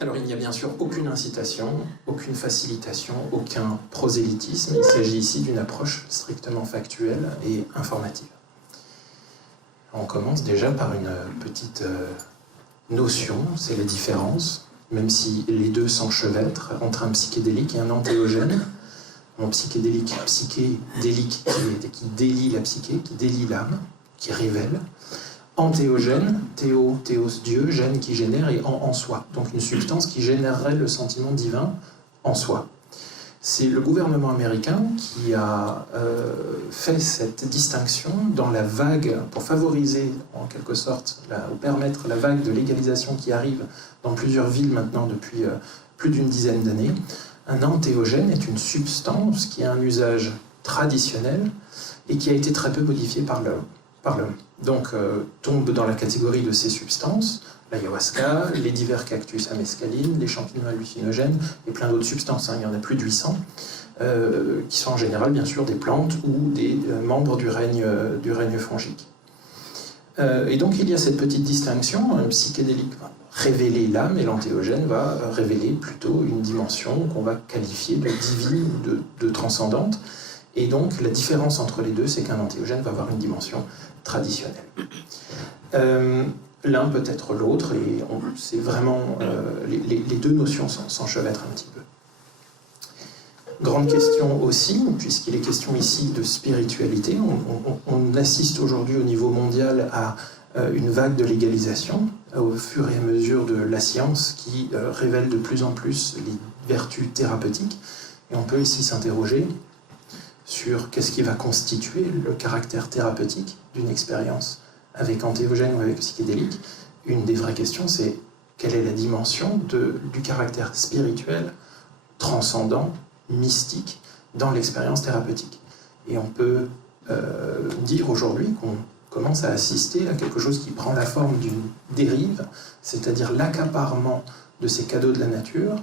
Alors il n'y a bien sûr aucune incitation, aucune facilitation, aucun prosélytisme. Il s'agit ici d'une approche strictement factuelle et informative. On commence déjà par une petite notion, c'est la différence, même si les deux s'enchevêtrent entre un psychédélique et un antéogène. Un psychédélique qui délie la psyché, qui délie l'âme, qui révèle. Antéogène, théos Dieu, gène qui génère, et en soi. Donc une substance qui générerait le sentiment divin en soi. C'est le gouvernement américain qui a fait cette distinction dans la vague, pour favoriser en quelque sorte, ou permettre la vague de légalisation qui arrive dans plusieurs villes maintenant depuis plus d'une dizaine d'années. Un antéogène est une substance qui a un usage traditionnel et qui a été très peu modifié par l'homme. Donc tombe dans la catégorie de ces substances l'ayahuasca, les divers cactus à mescaline, les champignons hallucinogènes et plein d'autres substances, il y en a plus de 800, qui sont en général bien sûr des plantes ou des membres du règne fongique. Et donc il y a cette petite distinction, un psychédélique va révéler l'âme et l'antéogène va révéler plutôt une dimension qu'on va qualifier de divine ou de transcendante. Et donc la différence entre les deux, c'est qu'un antéogène va avoir une dimension traditionnelle. L'un peut être l'autre, et c'est vraiment les deux notions s'enchevêtrent un petit peu. Grande question aussi, puisqu'il est question ici de spiritualité, on assiste aujourd'hui au niveau mondial à une vague de légalisation, au fur et à mesure de la science qui révèle de plus en plus les vertus thérapeutiques, et on peut ici s'interroger sur qu'est-ce qui va constituer le caractère thérapeutique d'une expérience avec antéogène ou avec psychédélique. Une des vraies questions, c'est quelle est la dimension du caractère spirituel, transcendant, mystique, dans l'expérience thérapeutique. Et on peut dire aujourd'hui qu'on commence à assister à quelque chose qui prend la forme d'une dérive, c'est-à-dire l'accaparement de ces cadeaux de la nature,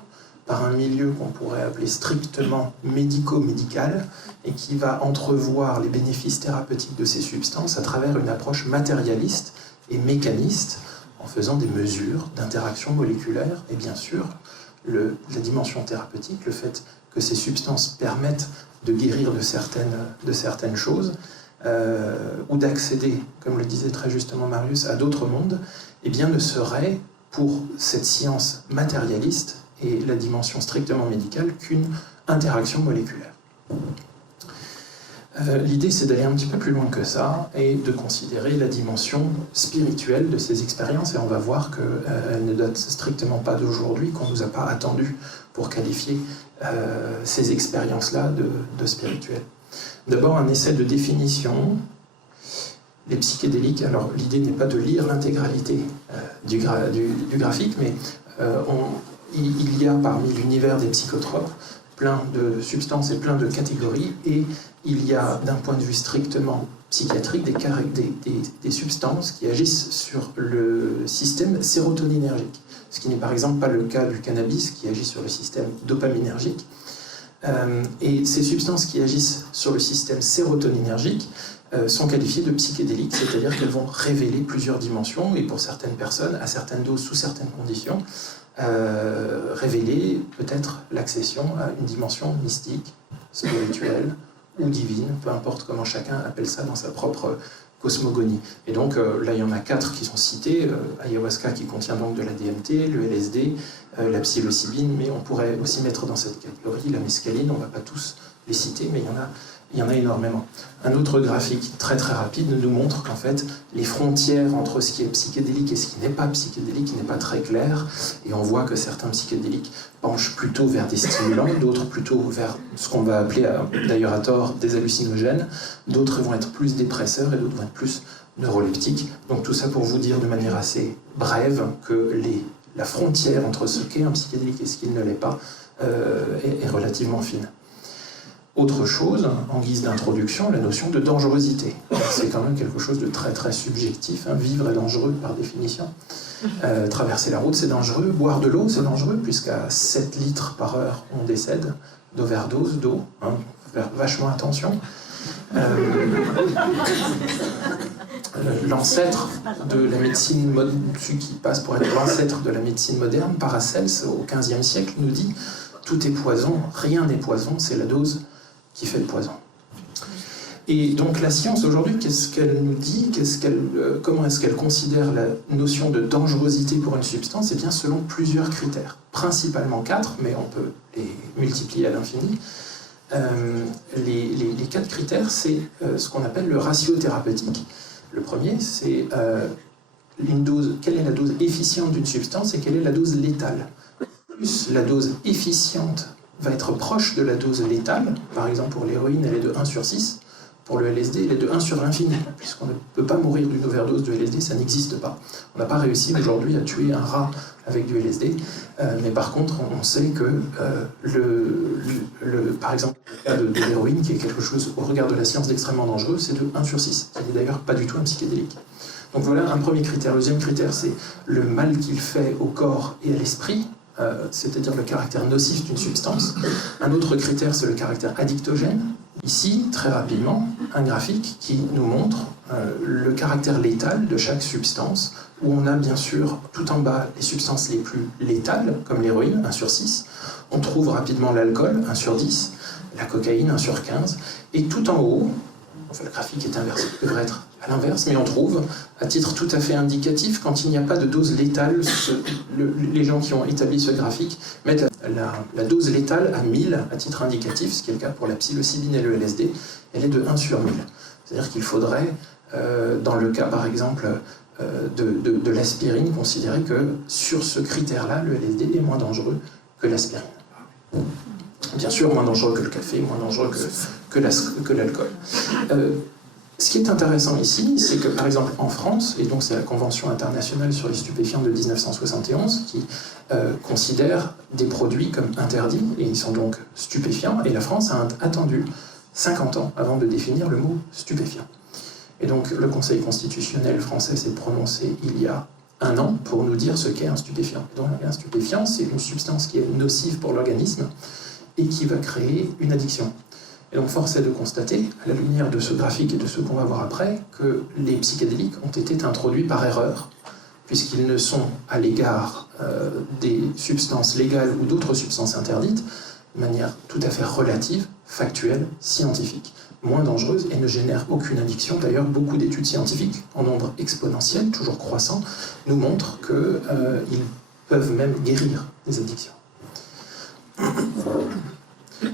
par un milieu qu'on pourrait appeler strictement médico-médical et qui va entrevoir les bénéfices thérapeutiques de ces substances à travers une approche matérialiste et mécaniste en faisant des mesures d'interaction moléculaire et bien sûr la dimension thérapeutique, le fait que ces substances permettent de guérir de certaines choses ou d'accéder, comme le disait très justement Marius, à d'autres mondes, eh bien ne serait pour cette science matérialiste et la dimension strictement médicale qu'une interaction moléculaire. L'idée, c'est d'aller un petit peu plus loin que ça et de considérer la dimension spirituelle de ces expériences, et on va voir qu'elle ne date strictement pas d'aujourd'hui, qu'on ne nous a pas attendu pour qualifier ces expériences-là de spirituelles. D'abord, un essai de définition. Les psychédéliques, alors l'idée n'est pas de lire l'intégralité du graphique, mais il y a parmi l'univers des psychotropes plein de substances et plein de catégories, et il y a d'un point de vue strictement psychiatrique des substances qui agissent sur le système sérotoninergique, ce qui n'est par exemple pas le cas du cannabis qui agit sur le système dopaminergique. Et ces substances qui agissent sur le système sérotoninergique sont qualifiées de psychédéliques, c'est-à-dire qu'elles vont révéler plusieurs dimensions, et pour certaines personnes, à certaines doses, sous certaines conditions, révéler peut-être l'accession à une dimension mystique, spirituelle ou divine, peu importe comment chacun appelle ça dans sa propre cosmogonie. Et donc là il y en a 4 qui sont cités, ayahuasca qui contient donc de la DMT, le LSD, la psilocybine, mais on pourrait aussi mettre dans cette catégorie la mescaline, on ne va pas tous les citer, mais il y en a énormément. Un autre graphique très très rapide nous montre qu'en fait les frontières entre ce qui est psychédélique et ce qui n'est pas psychédélique n'est pas très claire, et on voit que certains psychédéliques penchent plutôt vers des stimulants, d'autres plutôt vers ce qu'on va appeler, d'ailleurs à tort, des hallucinogènes, d'autres vont être plus dépresseurs et d'autres vont être plus neuroleptiques. Donc tout ça pour vous dire de manière assez brève que la frontière entre ce qu'est un psychédélique et ce qui ne l'est pas est relativement fine. Autre chose, en guise d'introduction, la notion de dangerosité. C'est quand même quelque chose de très très subjectif. Vivre est dangereux par définition. Traverser la route, c'est dangereux. Boire de l'eau, c'est dangereux, puisqu'à 7 litres par heure, on décède d'overdose d'eau. Faut faire vachement attention. l'ancêtre de la médecine moderne, celui qui passe pour être l'ancêtre de la médecine moderne, Paracels, au XVe siècle, nous dit « Tout est poison, rien n'est poison, c'est la dose qui fait le poison ». Et donc la science aujourd'hui, qu'est-ce qu'elle nous dit, comment est-ce qu'elle considère la notion de dangerosité pour une substance? Eh bien selon plusieurs critères, principalement 4, mais on peut les multiplier à l'infini. Les 4 critères, c'est ce qu'on appelle le ratio thérapeutique. Le premier, c'est quelle est la dose efficiente d'une substance et quelle est la dose létale. Plus la dose efficiente va être proche de la dose létale, par exemple pour l'héroïne, elle est de 1/6, pour le LSD, elle est de 1 sur l'infini, puisqu'on ne peut pas mourir d'une overdose de LSD, ça n'existe pas. On n'a pas réussi aujourd'hui à tuer un rat avec du LSD, mais par contre, on sait que, par exemple, le cas de l'héroïne, qui est quelque chose, au regard de la science, d'extrêmement dangereux, c'est de 1/6, qui n'est d'ailleurs pas du tout un psychédélique. Donc voilà un premier critère. Le deuxième critère, c'est le mal qu'il fait au corps et à l'esprit, c'est-à-dire le caractère nocif d'une substance. Un autre critère, c'est le caractère addictogène. Ici, très rapidement, un graphique qui nous montre le caractère létal de chaque substance, où on a bien sûr tout en bas les substances les plus létales, comme l'héroïne, 1/6. On trouve rapidement l'alcool, 1/10, la cocaïne, 1/15, et tout en haut, enfin le graphique est inversé, devrait être à l'inverse, mais on trouve, à titre tout à fait indicatif, quand il n'y a pas de dose létale, les gens qui ont établi ce graphique mettent la dose létale à 1000 à titre indicatif, ce qui est le cas pour la psilocybine et le LSD, elle est de 1/1000. C'est-à-dire qu'il faudrait, dans le cas par exemple de l'aspirine, considérer que sur ce critère-là, le LSD est moins dangereux que l'aspirine. Bien sûr, moins dangereux que le café, moins dangereux que l'alcool. Ce qui est intéressant ici, c'est que par exemple en France, et donc c'est la Convention internationale sur les stupéfiants de 1971 qui considère des produits comme interdits, et ils sont donc stupéfiants, et la France a attendu 50 ans avant de définir le mot stupéfiant. Et donc le Conseil constitutionnel français s'est prononcé il y a 1 an pour nous dire ce qu'est un stupéfiant. Donc un stupéfiant, c'est une substance qui est nocive pour l'organisme et qui va créer une addiction. Et donc force est de constater, à la lumière de ce graphique et de ce qu'on va voir après, que les psychédéliques ont été introduits par erreur, puisqu'ils ne sont à l'égard des substances légales ou d'autres substances interdites, de manière tout à fait relative, factuelle, scientifique, moins dangereuse et ne génèrent aucune addiction. D'ailleurs, beaucoup d'études scientifiques, en nombre exponentiel, toujours croissant, nous montrent qu'ils peuvent même guérir des addictions.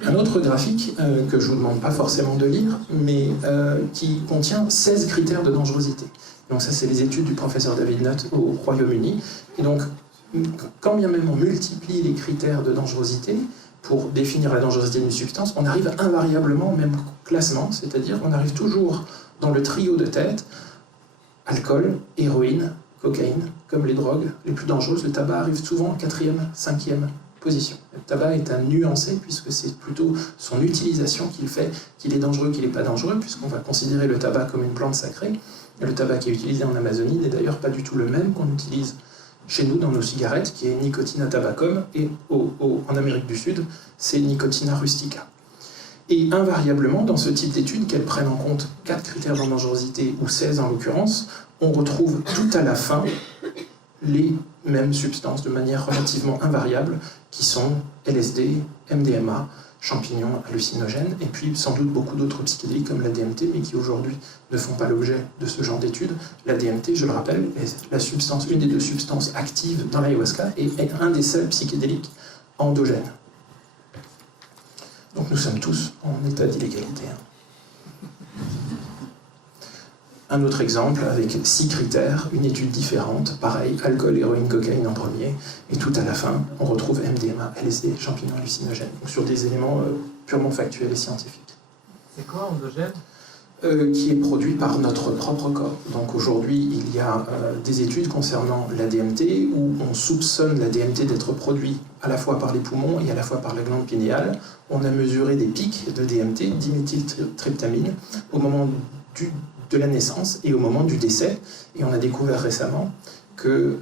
Un autre graphique que je ne vous demande pas forcément de lire, mais qui contient 16 critères de dangerosité. Donc ça, c'est les études du professeur David Nutt au Royaume-Uni. Et donc, quand bien même on multiplie les critères de dangerosité pour définir la dangerosité d'une substance, on arrive invariablement au même classement, c'est-à-dire qu'on arrive toujours dans le trio de tête, alcool, héroïne, cocaïne, comme les drogues les plus dangereuses. Le tabac arrive souvent en 4e, 5e position. Le tabac est à nuancer puisque c'est plutôt son utilisation qui fait qu'il est dangereux, qu'il n'est pas dangereux, puisqu'on va considérer le tabac comme une plante sacrée. Et le tabac qui est utilisé en Amazonie n'est d'ailleurs pas du tout le même qu'on utilise chez nous dans nos cigarettes, qui est Nicotina tabacum, et en Amérique du Sud, c'est Nicotina rustica. Et invariablement, dans ce type d'études, qu'elles prennent en compte 4 critères de dangerosité, ou 16 en l'occurrence, on retrouve tout à la fin les mêmes substances de manière relativement invariable, qui sont LSD, MDMA, champignons hallucinogènes, et puis sans doute beaucoup d'autres psychédéliques comme la DMT, mais qui aujourd'hui ne font pas l'objet de ce genre d'études. La DMT, je le rappelle, est une des 2 substances actives dans l'ayahuasca et est un des seuls psychédéliques endogènes. Donc nous sommes tous en état d'illégalité. Un autre exemple avec 6 critères, une étude différente, pareil, alcool, héroïne, cocaïne en premier, et tout à la fin, on retrouve MDMA, LSD, champignons hallucinogènes, donc sur des éléments purement factuels et scientifiques. C'est quoi endogène ? Qui est produit par notre propre corps. Donc aujourd'hui, il y a des études concernant la DMT où on soupçonne la DMT d'être produite à la fois par les poumons et à la fois par la glande pinéale. On a mesuré des pics de DMT, diméthyltryptamine, au moment de la naissance et au moment du décès. Et on a découvert récemment que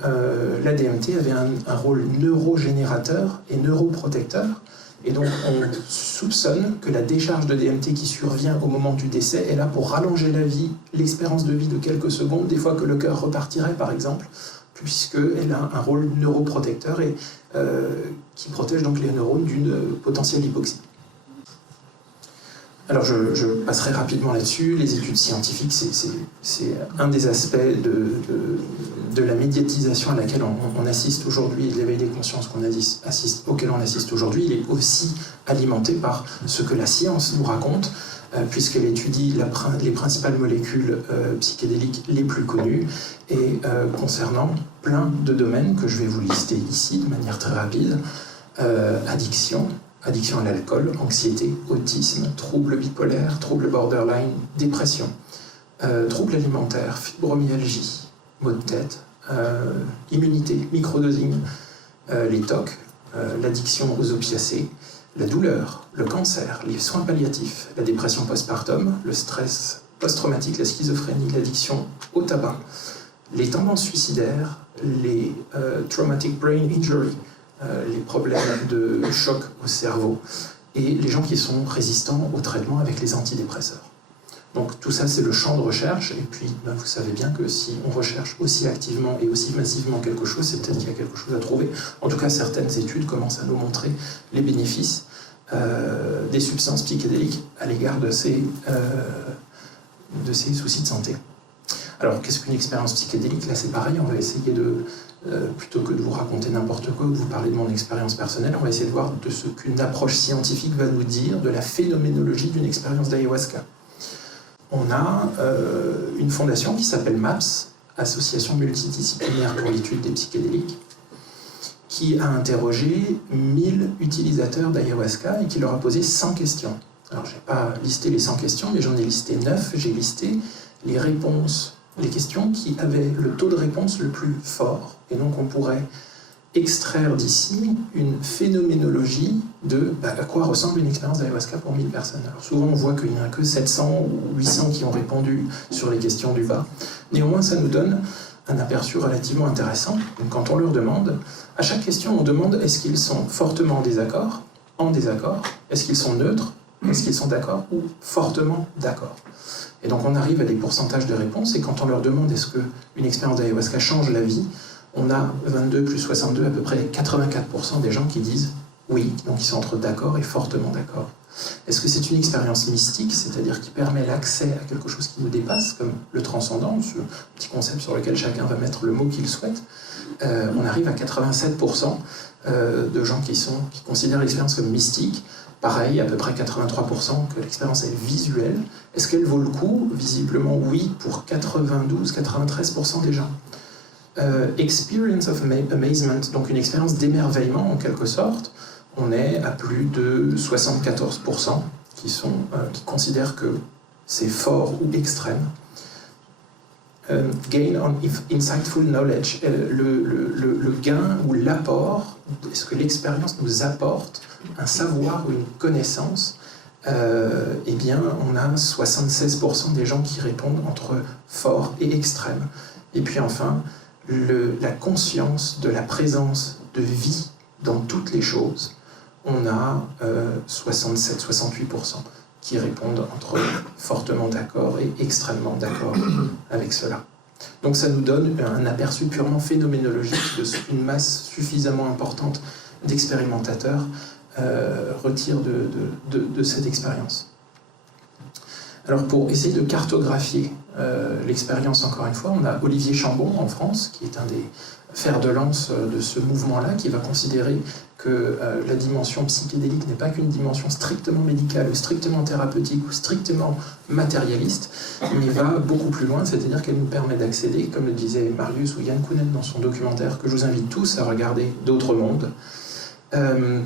la DMT avait un rôle neurogénérateur et neuroprotecteur Et donc on soupçonne que la décharge de DMT qui survient au moment du décès est là pour rallonger la vie, l'espérance de vie de quelques secondes, des fois que le cœur repartirait par exemple, puisqu'elle a un rôle neuroprotecteur et qui protège donc les neurones d'une potentielle hypoxie. Alors je passerai rapidement là-dessus. Les études scientifiques, c'est un des aspects de la médiatisation à laquelle on assiste aujourd'hui, et de l'éveil des consciences auquel on assiste aujourd'hui. Il est aussi alimenté par ce que la science nous raconte, puisqu'elle étudie les principales molécules psychédéliques les plus connues, et concernant plein de domaines que je vais vous lister ici de manière très rapide. Addiction à l'alcool, anxiété, autisme, troubles bipolaires, troubles borderline, dépression, troubles alimentaires, fibromyalgie, maux de tête, immunité, microdosing, les TOC, l'addiction aux opiacés, la douleur, le cancer, les soins palliatifs, la dépression postpartum, le stress post-traumatique, la schizophrénie, l'addiction au tabac, les tendances suicidaires, les traumatic brain injury, les problèmes de choc au cerveau et les gens qui sont résistants au traitement avec les antidépresseurs. Donc tout ça c'est le champ de recherche, et puis vous savez bien que si on recherche aussi activement et aussi massivement quelque chose, c'est peut-être qu'il y a quelque chose à trouver. En tout cas certaines études commencent à nous montrer les bénéfices des substances psychédéliques à l'égard de ces soucis de santé. Alors qu'est-ce qu'une expérience psychédélique? Là c'est pareil, on va essayer de plutôt que de vous raconter n'importe quoi ou de vous parler de mon expérience personnelle, on va essayer de voir de ce qu'une approche scientifique va nous dire de la phénoménologie d'une expérience d'ayahuasca. On a une fondation qui s'appelle MAPS, Association multidisciplinaire pour l'étude des psychédéliques, qui a interrogé 1000 utilisateurs d'ayahuasca et qui leur a posé 100 questions. Alors je n'ai pas listé les 100 questions, mais j'en ai listé 9, j'ai listé les réponses, les questions qui avaient le taux de réponse le plus fort. Et donc on pourrait extraire d'ici une phénoménologie de à quoi ressemble une expérience d'ayahuasca pour 1000 personnes. Alors souvent on voit qu'il n'y en a que 700 ou 800 qui ont répondu sur les questions du VA. Néanmoins ça nous donne un aperçu relativement intéressant. Donc, quand on leur demande, à chaque question on demande est-ce qu'ils sont fortement en désaccord, est-ce qu'ils sont neutres, est-ce qu'ils sont d'accord ou fortement d'accord. Et donc on arrive à des pourcentages de réponses, et quand on leur demande est-ce qu'une expérience d'ayahuasca change la vie, on a 22 plus 62, à peu près 84% des gens qui disent oui, donc ils sont entre d'accord et fortement d'accord. Est-ce que c'est une expérience mystique, c'est-à-dire qui permet l'accès à quelque chose qui nous dépasse, comme le transcendant, ce petit concept sur lequel chacun va mettre le mot qu'il souhaite? On arrive à 87% de gens qui considèrent l'expérience comme mystique. Pareil, à peu près 83% que l'expérience est visuelle. Est-ce qu'elle vaut le coup? Visiblement oui, pour 92-93% des gens. Experience of amazement, donc une expérience d'émerveillement en quelque sorte, on est à plus de 74% qui considèrent que c'est fort ou extrême. Gain on insightful knowledge, le gain ou l'apport, est-ce que l'expérience nous apporte un savoir ou une connaissance? Eh bien, on a 76% des gens qui répondent entre fort et extrême. Et puis enfin, la conscience de la présence de vie dans toutes les choses, on a 67-68% qui répondent entre fortement d'accord et extrêmement d'accord avec cela. Donc ça nous donne un aperçu purement phénoménologique de ce qu'une masse suffisamment importante d'expérimentateurs retire de cette expérience. Alors pour essayer de cartographier l'expérience, encore une fois, on a Olivier Chambon en France, qui est un des fers de lance de ce mouvement-là, qui va considérer que la dimension psychédélique n'est pas qu'une dimension strictement médicale, ou strictement thérapeutique, ou strictement matérialiste, mais va beaucoup plus loin, c'est-à-dire qu'elle nous permet d'accéder, comme le disait Marius ou Yann Kounen dans son documentaire, que je vous invite tous à regarder, d'autres mondes.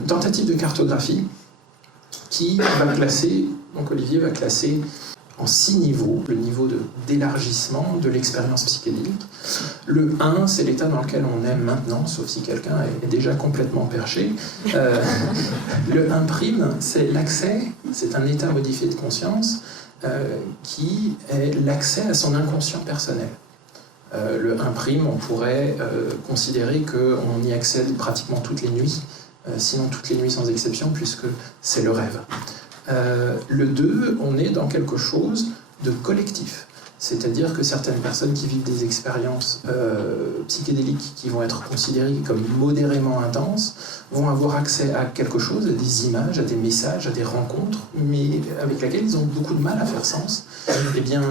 Tentative de cartographie qui va classer, donc Olivier va classer en 6 niveaux, le niveau d'élargissement de l'expérience psychédélique. Le 1, c'est l'état dans lequel on est maintenant, sauf si quelqu'un est déjà complètement perché. Le 1', c'est l'accès, c'est un état modifié de conscience qui est l'accès à son inconscient personnel. Le 1', on pourrait considérer qu'on y accède pratiquement toutes les nuits, sinon toutes les nuits sans exception, puisque c'est le rêve. Le 2, on est dans quelque chose de collectif. C'est-à-dire que certaines personnes qui vivent des expériences psychédéliques qui vont être considérées comme modérément intenses vont avoir accès à quelque chose, à des images, à des messages, à des rencontres, mais avec lesquelles ils ont beaucoup de mal à faire sens. Eh bien,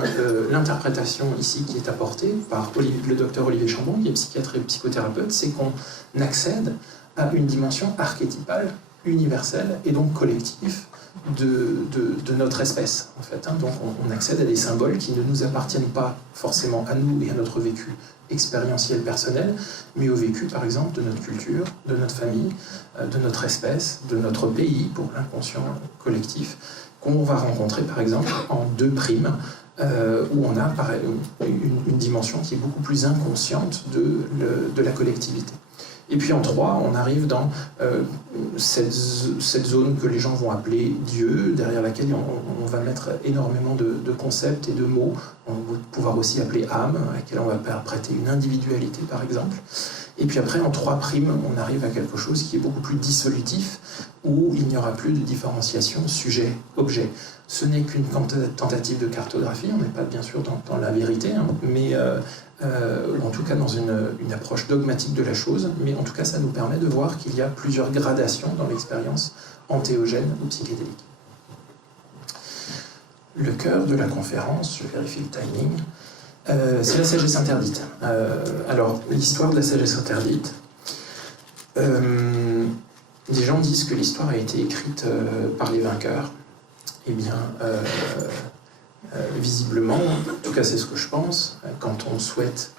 l'interprétation ici qui est apportée par le docteur Olivier Chambon, qui est psychiatre et psychothérapeute, c'est qu'on accède à une dimension archétypale, universelle et donc collective de notre espèce, en fait. Donc on accède à des symboles qui ne nous appartiennent pas forcément à nous et à notre vécu expérientiel personnel, mais au vécu, par exemple, de notre culture, de notre famille, de notre espèce, de notre pays, pour l'inconscient collectif, qu'on va rencontrer, par exemple, en 2 primes, où on a une dimension qui est beaucoup plus inconsciente de la collectivité. Et puis en 3, on arrive dans cette zone que les gens vont appeler Dieu, derrière laquelle on va mettre énormément de concepts et de mots. On va pouvoir aussi appeler âme, à laquelle on va prêter une individualité, par exemple. Et puis après, en 3 primes, on arrive à quelque chose qui est beaucoup plus dissolutif, où il n'y aura plus de différenciation sujet-objet. Ce n'est qu'une tentative de cartographie, on n'est pas bien sûr dans la vérité, hein, mais en tout cas dans une approche dogmatique de la chose, mais en tout cas ça nous permet de voir qu'il y a plusieurs gradations dans l'expérience antéogène ou psychédélique. Le cœur de la conférence, je vérifie le timing, c'est la sagesse interdite. Alors, l'histoire de la sagesse interdite, des gens disent que l'histoire a été écrite par les vainqueurs. Eh bien, visiblement, en tout cas c'est ce que je pense, quand on souhaite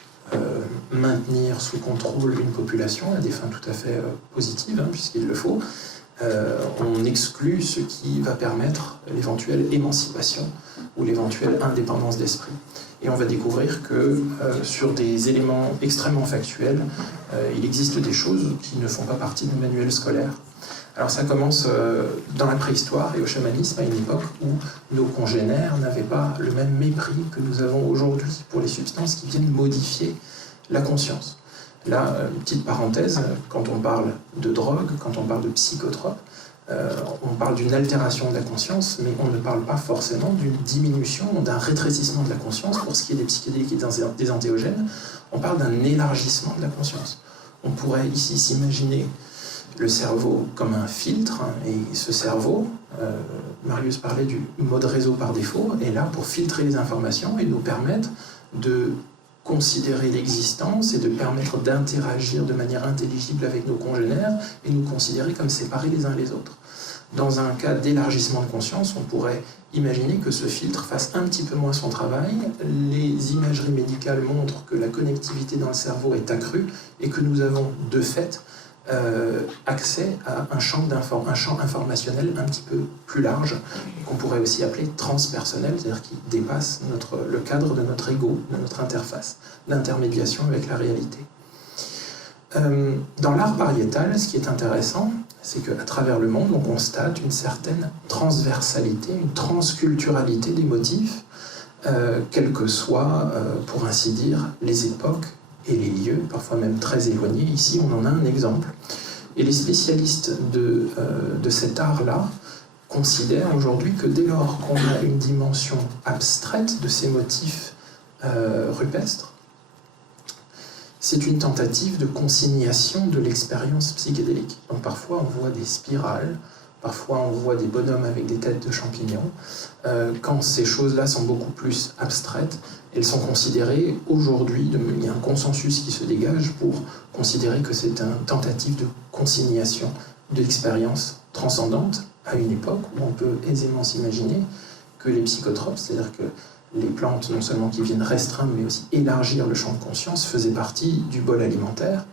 maintenir sous contrôle une population à des fins tout à fait positives, hein, puisqu'il le faut, on exclut ce qui va permettre l'éventuelle émancipation ou l'éventuelle indépendance d'esprit. Et on va découvrir que sur des éléments extrêmement factuels, il existe des choses qui ne font pas partie du manuel scolaire. Alors ça commence dans la préhistoire et au chamanisme, à une époque où nos congénères n'avaient pas le même mépris que nous avons aujourd'hui pour les substances qui viennent modifier la conscience. Là, une petite parenthèse, quand on parle de drogue, quand on parle de psychotropes, on parle d'une altération de la conscience, mais on ne parle pas forcément d'une diminution, d'un rétrécissement de la conscience. Pour ce qui est des psychédéliques et des antéogènes, on parle d'un élargissement de la conscience. On pourrait ici s'imaginer le cerveau comme un filtre, et ce cerveau, Marius parlait du mode réseau par défaut, est là pour filtrer les informations et nous permettre de considérer l'existence et de permettre d'interagir de manière intelligible avec nos congénères et nous considérer comme séparés les uns les autres. Dans un cas d'élargissement de conscience, on pourrait imaginer que ce filtre fasse un petit peu moins son travail, les imageries médicales montrent que la connectivité dans le cerveau est accrue et que nous avons de fait accès à un champ informationnel un petit peu plus large, qu'on pourrait aussi appeler transpersonnel, c'est-à-dire qui dépasse le cadre de notre ego, de notre interface d'intermédiation avec la réalité. Dans l'art pariétal, ce qui est intéressant, c'est qu'à travers le monde, on constate une certaine transversalité, une transculturalité des motifs, quelles que soient, pour ainsi dire, les époques et les lieux, parfois même très éloignés. Ici, on en a un exemple. Et les spécialistes de cet art-là considèrent aujourd'hui que dès lors qu'on a une dimension abstraite de ces motifs rupestres, c'est une tentative de consignation de l'expérience psychédélique. Donc parfois, on voit des spirales, parfois on voit des bonhommes avec des têtes de champignons. Quand ces choses-là sont beaucoup plus abstraites, elles sont considérées aujourd'hui, il y a un consensus qui se dégage pour considérer que c'est une tentative de consignation d'expériences transcendantes à une époque où on peut aisément s'imaginer que les psychotropes, c'est-à-dire que les plantes non seulement qui viennent restreindre mais aussi élargir le champ de conscience, faisaient partie du bol alimentaire.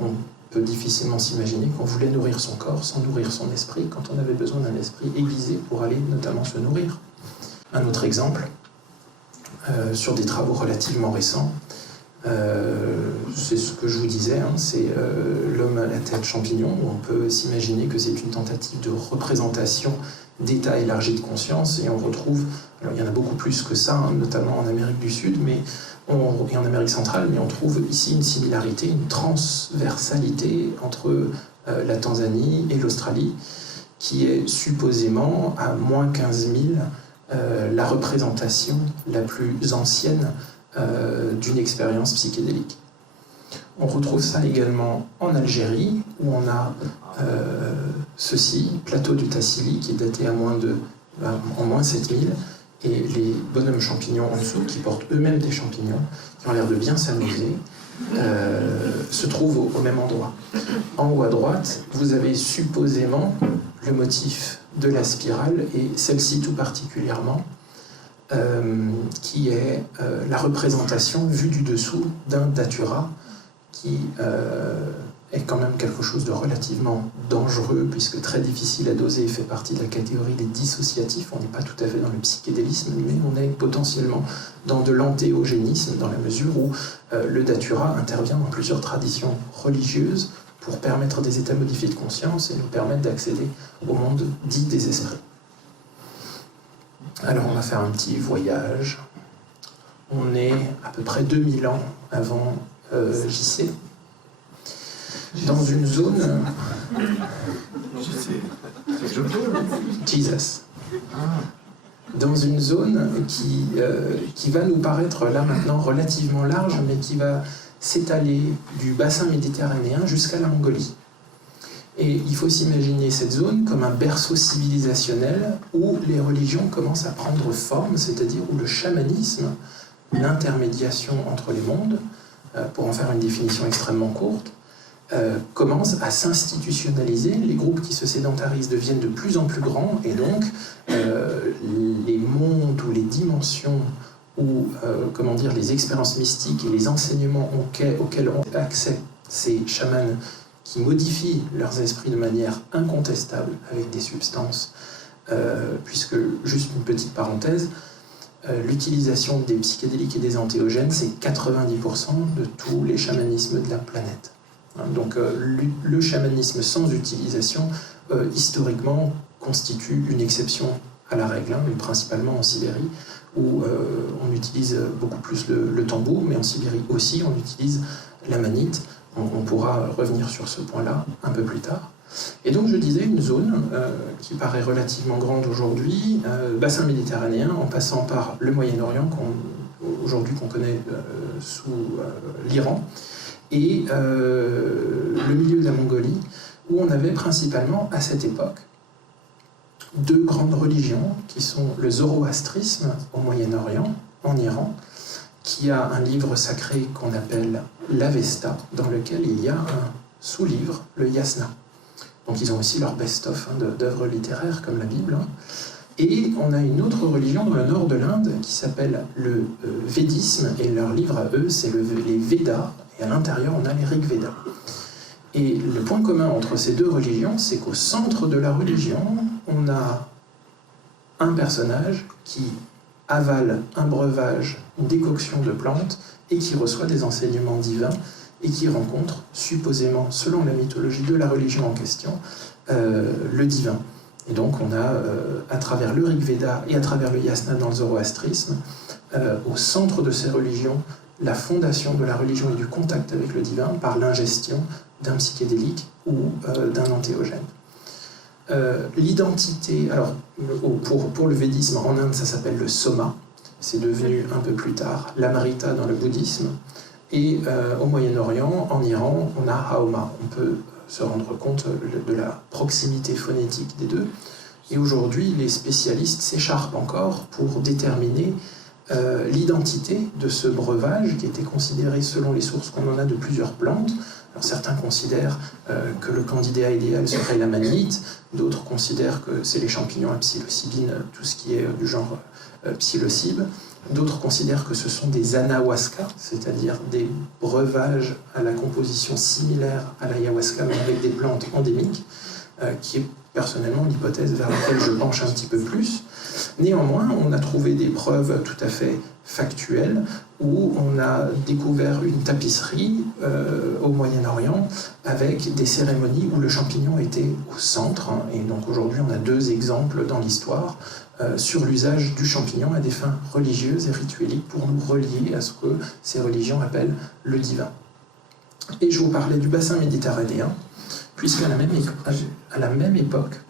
On peut difficilement s'imaginer qu'on voulait nourrir son corps sans nourrir son esprit quand on avait besoin d'un esprit aiguisé pour aller notamment se nourrir. Un autre exemple, sur des travaux relativement récents, c'est ce que je vous disais, hein, c'est l'homme à la tête champignon, où on peut s'imaginer que c'est une tentative de représentation d'état élargi de conscience, et on retrouve, alors il y en a beaucoup plus que ça, hein, notamment en Amérique du Sud, mais et en Amérique centrale, mais on trouve ici une similarité, une transversalité entre la Tanzanie et l'Australie, qui est supposément à moins 15 000 la représentation la plus ancienne d'une expérience psychédélique. On retrouve ça également en Algérie, où on a ceci, plateau du Tassili, qui est daté à en moins 7000, et les bonhommes champignons en dessous, qui portent eux-mêmes des champignons, qui ont l'air de bien s'amuser, se trouvent au même endroit. En haut à droite, vous avez supposément le motif de la spirale, et celle-ci tout particulièrement, qui est la représentation vue du dessous d'un datura, qui est quand même quelque chose de relativement dangereux, puisque très difficile à doser, fait partie de la catégorie des dissociatifs. On n'est pas tout à fait dans le psychédélisme, mais on est potentiellement dans de l'antéogénisme, dans la mesure où le datura intervient dans plusieurs traditions religieuses pour permettre des états modifiés de conscience et nous permettre d'accéder au monde dit des esprits. Alors on va faire un petit voyage. On est à peu près 2000 ans avant JC, dans une zone... Jesus. Dans une zone qui va nous paraître là maintenant relativement large, mais qui va s'étaler du bassin méditerranéen jusqu'à la Mongolie. Et il faut s'imaginer cette zone comme un berceau civilisationnel où les religions commencent à prendre forme, c'est-à-dire où le chamanisme, l'intermédiation entre les mondes, pour en faire une définition extrêmement courte, commence à s'institutionnaliser. Les groupes qui se sédentarisent deviennent de plus en plus grands, et donc les mondes ou les dimensions ou les expériences mystiques et les enseignements auxquels ont accès ces chamans qui modifient leurs esprits de manière incontestable avec des substances, puisque, juste une petite parenthèse, l'utilisation des psychédéliques et des antéogènes, c'est 90% de tous les chamanismes de la planète. Donc le chamanisme sans utilisation, historiquement, constitue une exception à la règle, mais principalement en Sibérie, où on utilise beaucoup plus le tambour, mais en Sibérie aussi, on utilise la manite. On pourra revenir sur ce point-là un peu plus tard. Et donc je disais une zone qui paraît relativement grande aujourd'hui, bassin méditerranéen, en passant par le Moyen-Orient, aujourd'hui qu'on connaît sous l'Iran, et le milieu de la Mongolie, où on avait principalement, à cette époque, deux grandes religions, qui sont le zoroastrisme au Moyen-Orient, en Iran, qui a un livre sacré qu'on appelle l'Avesta, dans lequel il y a un sous-livre, le Yasna. Donc ils ont aussi leur best-of d'œuvres littéraires, comme la Bible. Et on a une autre religion dans le nord de l'Inde qui s'appelle le védisme, et leur livre à eux, c'est les Védas, et à l'intérieur, on a les Rig Védas. Et le point commun entre ces deux religions, c'est qu'au centre de la religion, on a un personnage qui avale un breuvage, une décoction de plantes, et qui reçoit des enseignements divins, et qui rencontre, supposément, selon la mythologie de la religion en question, le divin. Et donc on a, à travers le Rig Veda et à travers le Yasna dans le zoroastrisme, au centre de ces religions, la fondation de la religion et du contact avec le divin par l'ingestion d'un psychédélique ou d'un antéogène. L'identité, alors pour le védisme en Inde, ça s'appelle le soma, c'est devenu un peu plus tard l'amrita dans le bouddhisme, et au Moyen-Orient, en Iran, on a haoma. On peut se rendre compte de la proximité phonétique des deux, et aujourd'hui les spécialistes s'écharpent encore pour déterminer l'identité de ce breuvage qui était considéré, selon les sources qu'on en a, de plusieurs plantes. Alors, certains considèrent que le candidat idéal serait la manite, d'autres considèrent que c'est les champignons à psilocybine, tout ce qui est du genre psilocybe. D'autres considèrent que ce sont des anahuasca, c'est-à-dire des breuvages à la composition similaire à l'ayahuasca, mais avec des plantes endémiques, qui est personnellement l'hypothèse vers laquelle je penche un petit peu plus. Néanmoins, on a trouvé des preuves tout à fait factuelles où on a découvert une tapisserie au Moyen-Orient avec des cérémonies où le champignon était au centre. Et donc aujourd'hui, on a 2 exemples dans l'histoire sur l'usage du champignon à des fins religieuses et ritueliques pour nous relier à ce que ces religions appellent le divin. Et je vous parlais du bassin méditerranéen, puisqu'à la même époque,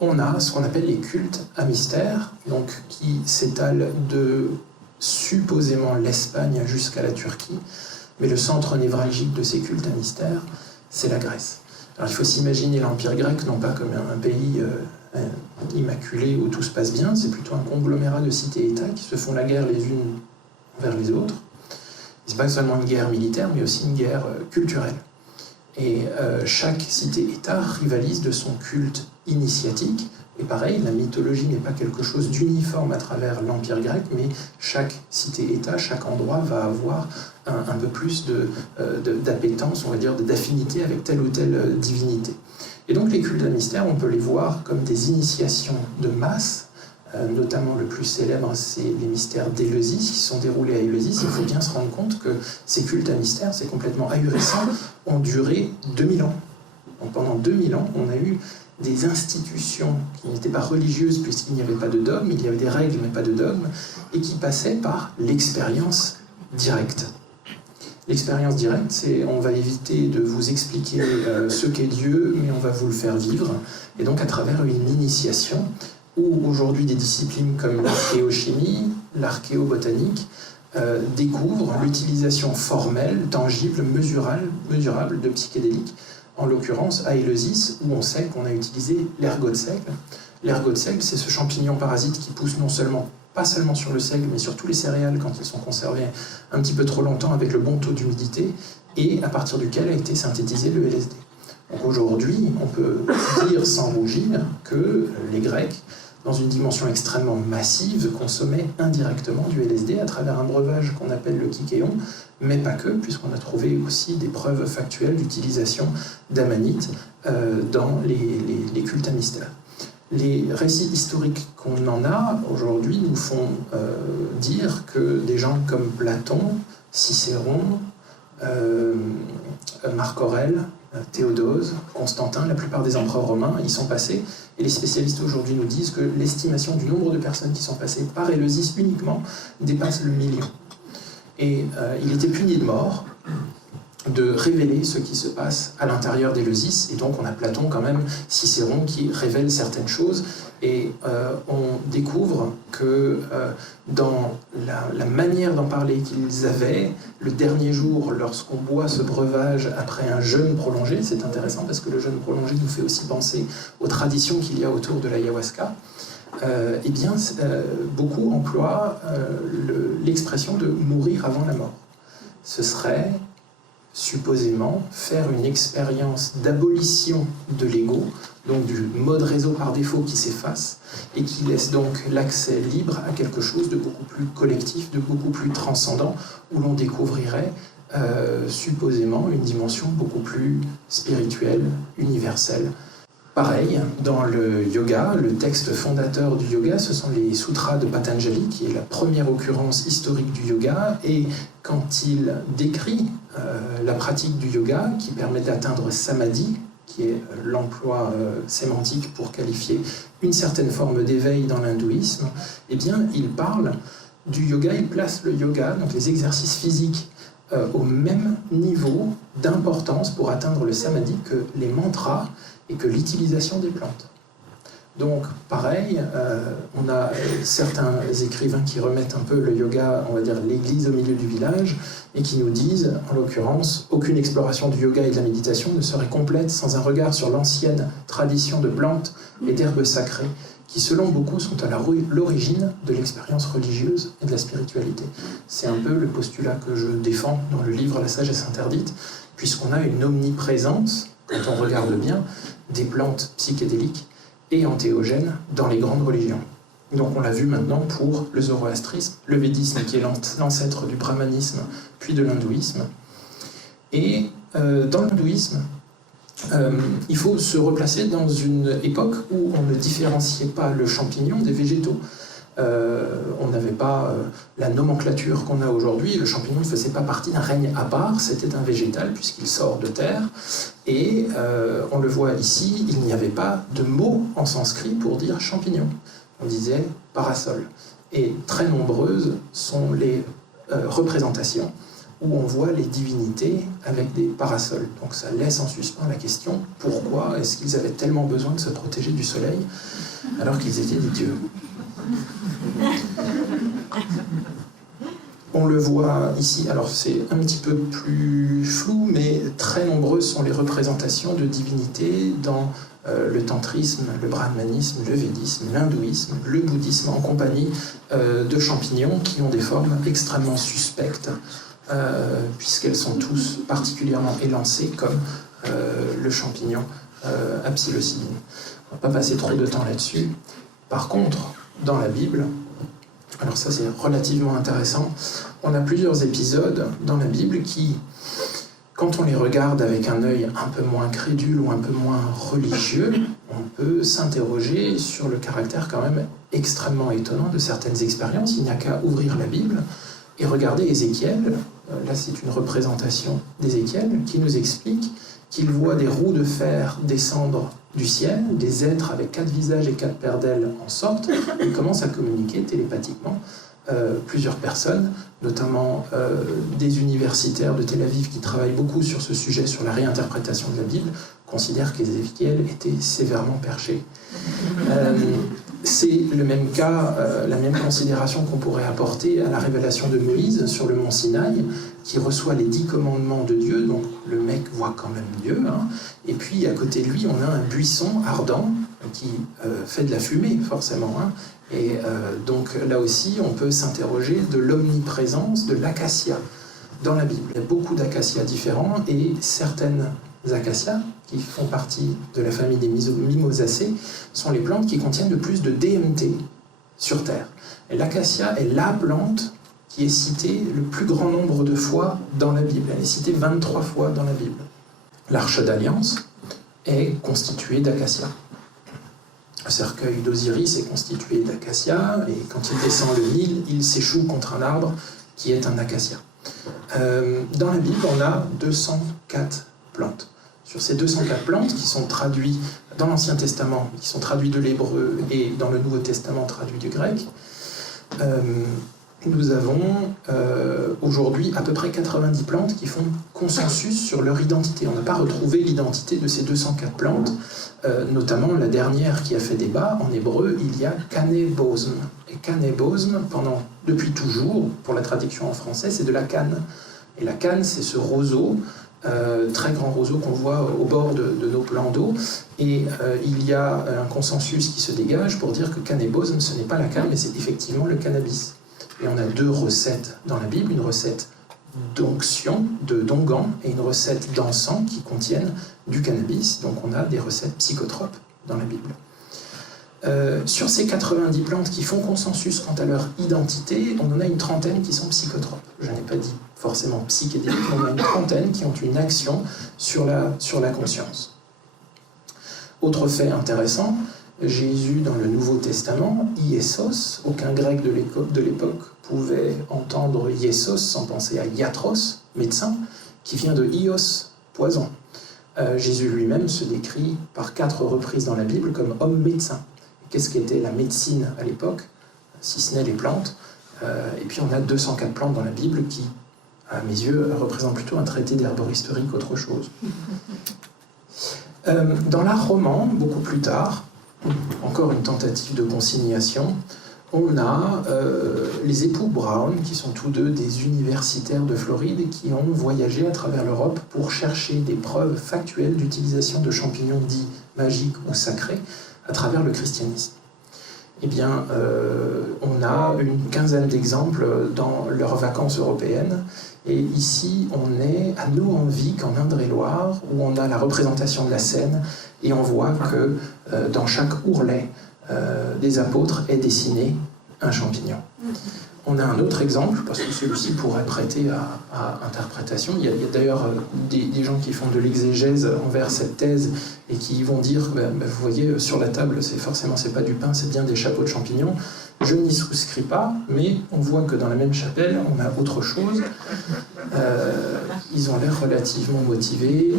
on a ce qu'on appelle les cultes à mystère, donc qui s'étalent de supposément l'Espagne jusqu'à la Turquie, mais le centre névralgique de ces cultes à mystère, c'est la Grèce. Alors il faut s'imaginer l'Empire grec non pas comme un pays immaculé où tout se passe bien, c'est plutôt un conglomérat de cités-États qui se font la guerre les unes envers les autres. C'est pas seulement une guerre militaire, mais aussi une guerre culturelle. Et chaque cité-État rivalise de son culte initiatique. Et pareil, la mythologie n'est pas quelque chose d'uniforme à travers l'Empire grec, mais chaque cité-État, chaque endroit va avoir un peu plus d'appétence, on va dire, d'affinité avec telle ou telle divinité. Et donc les cultes à mystère, on peut les voir comme des initiations de masse, notamment le plus célèbre, c'est les mystères d'Éleusis, qui sont déroulés à Éleusis. Il faut bien se rendre compte que ces cultes à mystère, c'est complètement ahurissant, ont duré 2000 ans. Donc pendant 2000 ans, on a eu des institutions qui n'étaient pas religieuses puisqu'il n'y avait pas de dogme, il y avait des règles mais pas de dogme, et qui passaient par l'expérience directe. L'expérience directe, c'est on va éviter de vous expliquer ce qu'est Dieu, mais on va vous le faire vivre, et donc à travers une initiation, où aujourd'hui des disciplines comme l'archéochimie, l'archéobotanique découvrent l'utilisation formelle, tangible, mesurable de psychédéliques, en l'occurrence à Éleusis, où on sait qu'on a utilisé l'ergot de seigle. L'ergot de seigle, c'est ce champignon parasite qui pousse pas seulement sur le seigle, mais sur tous les céréales quand ils sont conservés un petit peu trop longtemps avec le bon taux d'humidité, et à partir duquel a été synthétisé le LSD. Donc aujourd'hui, on peut dire sans rougir que les Grecs, dans une dimension extrêmement massive, consommaient indirectement du LSD à travers un breuvage qu'on appelle le kykéon, mais pas que, puisqu'on a trouvé aussi des preuves factuelles d'utilisation d'amanite dans les cultes à mystère. Les récits historiques qu'on en a aujourd'hui nous font dire que des gens comme Platon, Cicéron, Marc Aurèle, Théodose, Constantin, la plupart des empereurs romains y sont passés, et les spécialistes aujourd'hui nous disent que l'estimation du nombre de personnes qui sont passées par Éleusis uniquement dépasse le 1 million. Et il était puni de mort de révéler ce qui se passe à l'intérieur d'Éleusis, et donc on a Platon quand même, Cicéron qui révèle certaines choses, et on découvre que dans la manière d'en parler qu'ils avaient, le dernier jour, lorsqu'on boit ce breuvage après un jeûne prolongé, c'est intéressant parce que le jeûne prolongé nous fait aussi penser aux traditions qu'il y a autour de l'ayahuasca, eh bien, beaucoup emploient l'expression de mourir avant la mort. Ce serait supposément faire une expérience d'abolition de l'ego, donc du mode réseau par défaut qui s'efface, et qui laisse donc l'accès libre à quelque chose de beaucoup plus collectif, de beaucoup plus transcendant, où l'on découvrirait supposément une dimension beaucoup plus spirituelle, universelle. Pareil, dans le yoga, le texte fondateur du yoga, ce sont les sutras de Patanjali, qui est la première occurrence historique du yoga, et quand il décrit la pratique du yoga, qui permet d'atteindre samadhi, qui est l'emploi sémantique pour qualifier une certaine forme d'éveil dans l'hindouisme, eh bien, il parle du yoga, il place le yoga, donc les exercices physiques, au même niveau d'importance pour atteindre le samadhi que les mantras et que l'utilisation des plantes. Donc, pareil, on a certains écrivains qui remettent un peu le yoga, on va dire l'église au milieu du village, et qui nous disent, en l'occurrence, aucune exploration du yoga et de la méditation ne serait complète sans un regard sur l'ancienne tradition de plantes et d'herbes sacrées, qui, selon beaucoup, sont à l'origine de l'expérience religieuse et de la spiritualité. C'est un peu le postulat que je défends dans le livre « La sagesse interdite », puisqu'on a une omniprésence, quand on regarde bien, des plantes psychédéliques et antéogènes dans les grandes religions. Donc on l'a vu maintenant pour le zoroastrisme, le védisme qui est l'ancêtre du brahmanisme, puis de l'hindouisme. Et dans l'hindouisme, il faut se replacer dans une époque où on ne différenciait pas le champignon des végétaux. On n'avait pas la nomenclature qu'on a aujourd'hui. Le champignon ne faisait pas partie d'un règne à part, c'était un végétal puisqu'il sort de terre. Et on le voit ici, il n'y avait pas de mot en sanskrit pour dire champignon. On disait parasol. Et très nombreuses sont les représentations où on voit les divinités avec des parasols. Donc ça laisse en suspens la question, pourquoi est-ce qu'ils avaient tellement besoin de se protéger du soleil alors qu'ils étaient des dieux ? On le voit ici, alors c'est un petit peu plus flou, mais très nombreuses sont les représentations de divinités dans le tantrisme, le brahmanisme, le védisme, l'hindouisme, le bouddhisme, en compagnie de champignons qui ont des formes extrêmement suspectes, puisqu'elles sont tous particulièrement élancées comme le champignon à psilocybine. On ne va pas passer trop de temps là-dessus. Par contre, dans la Bible, alors ça c'est relativement intéressant, on a plusieurs épisodes dans la Bible qui, quand on les regarde avec un œil un peu moins crédule ou un peu moins religieux, on peut s'interroger sur le caractère quand même extrêmement étonnant de certaines expériences. Il n'y a qu'à ouvrir la Bible et regarder Ézéchiel. Là c'est une représentation d'Ézéchiel qui nous explique qu'il voit des roues de fer descendre du ciel, des êtres avec 4 visages et 4 paires d'ailes en sortent, et commencent à communiquer télépathiquement. Plusieurs personnes, notamment des universitaires de Tel Aviv qui travaillent beaucoup sur ce sujet, sur la réinterprétation de la Bible, considèrent qu'Ézéchiel était sévèrement perché. C'est le même cas, la même considération qu'on pourrait apporter à la révélation de Moïse sur le mont Sinaï, qui reçoit les 10 commandements de Dieu, donc le mec voit quand même Dieu, hein, et puis à côté de lui on a un buisson ardent qui fait de la fumée forcément, hein, et donc là aussi on peut s'interroger de l'omniprésence de l'acacia dans la Bible. Il y a beaucoup d'acacias différents et certaines acacias qui font partie de la famille des Mimosacées sont les plantes qui contiennent le plus de DMT sur Terre. Et l'acacia est la plante qui est citée le plus grand nombre de fois dans la Bible. Elle est citée 23 fois dans la Bible. L'Arche d'Alliance est constituée d'acacia. Le cercueil d'Osiris est constitué d'acacia, et quand il descend le Nil, il s'échoue contre un arbre qui est un acacia. Dans la Bible, on a 204 plantes. Sur ces 204 plantes qui sont traduites dans l'Ancien Testament, qui sont traduites de l'hébreu, et dans le Nouveau Testament traduit du grec, nous avons aujourd'hui à peu près 90 plantes qui font consensus sur leur identité. On n'a pas retrouvé l'identité de ces 204 plantes, notamment la dernière qui a fait débat. En hébreu, il y a Kanebosm. Et Kanebosm, depuis toujours, pour la traduction en français, c'est de la canne. Et la canne, c'est ce roseau, très grand roseau qu'on voit au bord de nos plans d'eau. Et il y a un consensus qui se dégage pour dire que Kanebosm, ce n'est pas la canne, mais c'est effectivement le cannabis. Et on a 2 recettes dans la Bible, une recette d'onction, de dongan, et une recette d'encens qui contiennent du cannabis. Donc on a des recettes psychotropes dans la Bible. Sur ces 90 plantes qui font consensus quant à leur identité, on en a une trentaine qui sont psychotropes. Je n'ai pas dit forcément psychédéliques, mais on a une trentaine qui ont une action sur la conscience. Autre fait intéressant, Jésus, dans le Nouveau Testament, Iessos, aucun grec de l'époque pouvait entendre Iessos sans penser à Iatros, médecin, qui vient de Ios, poison. Jésus lui-même se décrit par 4 reprises dans la Bible comme homme médecin. Qu'est-ce qu'était la médecine à l'époque, si ce n'est les plantes? Et puis on a 204 plantes dans la Bible qui, à mes yeux, représentent plutôt un traité d'herboristerie qu'autre chose. Dans l'art roman, beaucoup plus tard, encore une tentative de consignation, on a les époux Brown, qui sont tous deux des universitaires de Floride, qui ont voyagé à travers l'Europe pour chercher des preuves factuelles d'utilisation de champignons dits magiques ou sacrés à travers le christianisme. Eh bien, on a une quinzaine d'exemples dans leurs vacances européennes. Et ici, on est à Nohant-Vic, en Indre-et-Loire, où on a la représentation de la Seine, et on voit que dans chaque ourlet des apôtres est dessiné un champignon. On a un autre exemple, parce que celui-ci pourrait prêter à interprétation. Il y a d'ailleurs des gens qui font de l'exégèse envers cette thèse et qui vont dire, vous voyez, sur la table, c'est pas du pain, c'est bien des chapeaux de champignons. Je n'y souscris pas, mais on voit que dans la même chapelle, on a autre chose. Ils ont l'air relativement motivés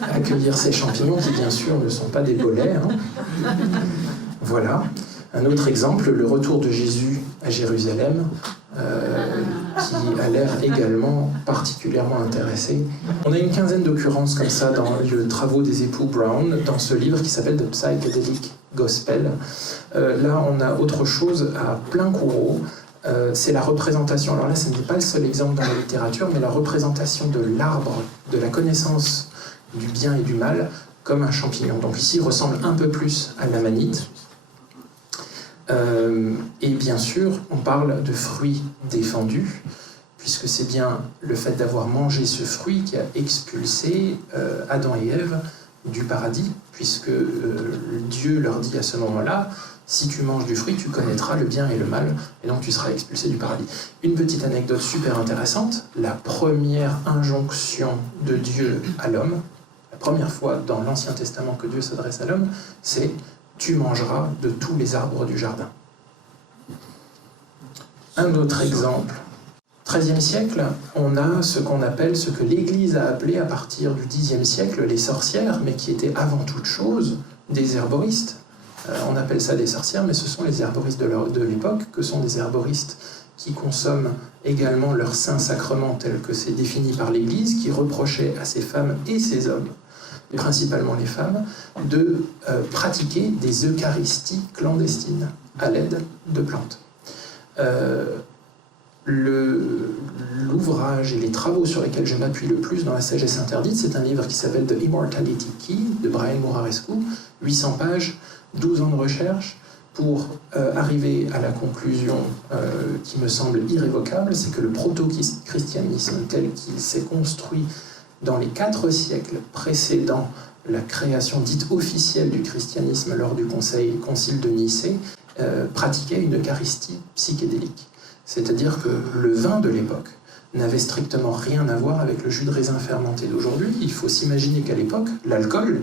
à accueillir ces champignons qui, bien sûr, ne sont pas des bolets. Hein. Voilà. Un autre exemple, le retour de Jésus à Jérusalem, qui a l'air également particulièrement intéressé. On a une quinzaine d'occurrences comme ça dans les travaux des époux Brown, dans ce livre qui s'appelle The Psychedelic Gospel. Là, on a autre chose à plein courroux. C'est la représentation, alors là, ce n'est pas le seul exemple dans la littérature, mais la représentation de l'arbre, de la connaissance du bien et du mal, comme un champignon. Donc ici, il ressemble un peu plus à l'amanite. Et bien sûr, on parle de fruits défendus, puisque c'est bien le fait d'avoir mangé ce fruit qui a expulsé Adam et Ève du paradis, puisque Dieu leur dit à ce moment-là, si tu manges du fruit, tu connaîtras le bien et le mal, et donc tu seras expulsé du paradis. Une petite anecdote super intéressante, la première injonction de Dieu à l'homme, la première fois dans l'Ancien Testament que Dieu s'adresse à l'homme, c'est « tu mangeras de tous les arbres du jardin ». Un autre exemple, XIIIe siècle, on a ce qu'on appelle, ce que l'Église a appelé à partir du Xe siècle, les sorcières, mais qui étaient avant toute chose des herboristes. On appelle ça des sorcières, mais ce sont les herboristes de l'époque, que sont des herboristes qui consomment également leur saint sacrement tel que c'est défini par l'Église, qui reprochait à ces femmes et ces hommes, principalement les femmes, de pratiquer des eucharisties clandestines à l'aide de plantes. L'ouvrage et les travaux sur lesquels je m'appuie le plus dans la sagesse interdite, c'est un livre qui s'appelle The Immortality Key de Brian Muraresku, 800 pages, 12 ans de recherche, pour arriver à la conclusion qui me semble irrévocable, c'est que le proto-christianisme tel qu'il s'est construit dans les 4 siècles précédant la création dite officielle du christianisme lors du concile de Nicée, pratiquait une eucharistie psychédélique. C'est-à-dire que le vin de l'époque n'avait strictement rien à voir avec le jus de raisin fermenté d'aujourd'hui. Il faut s'imaginer qu'à l'époque, l'alcool,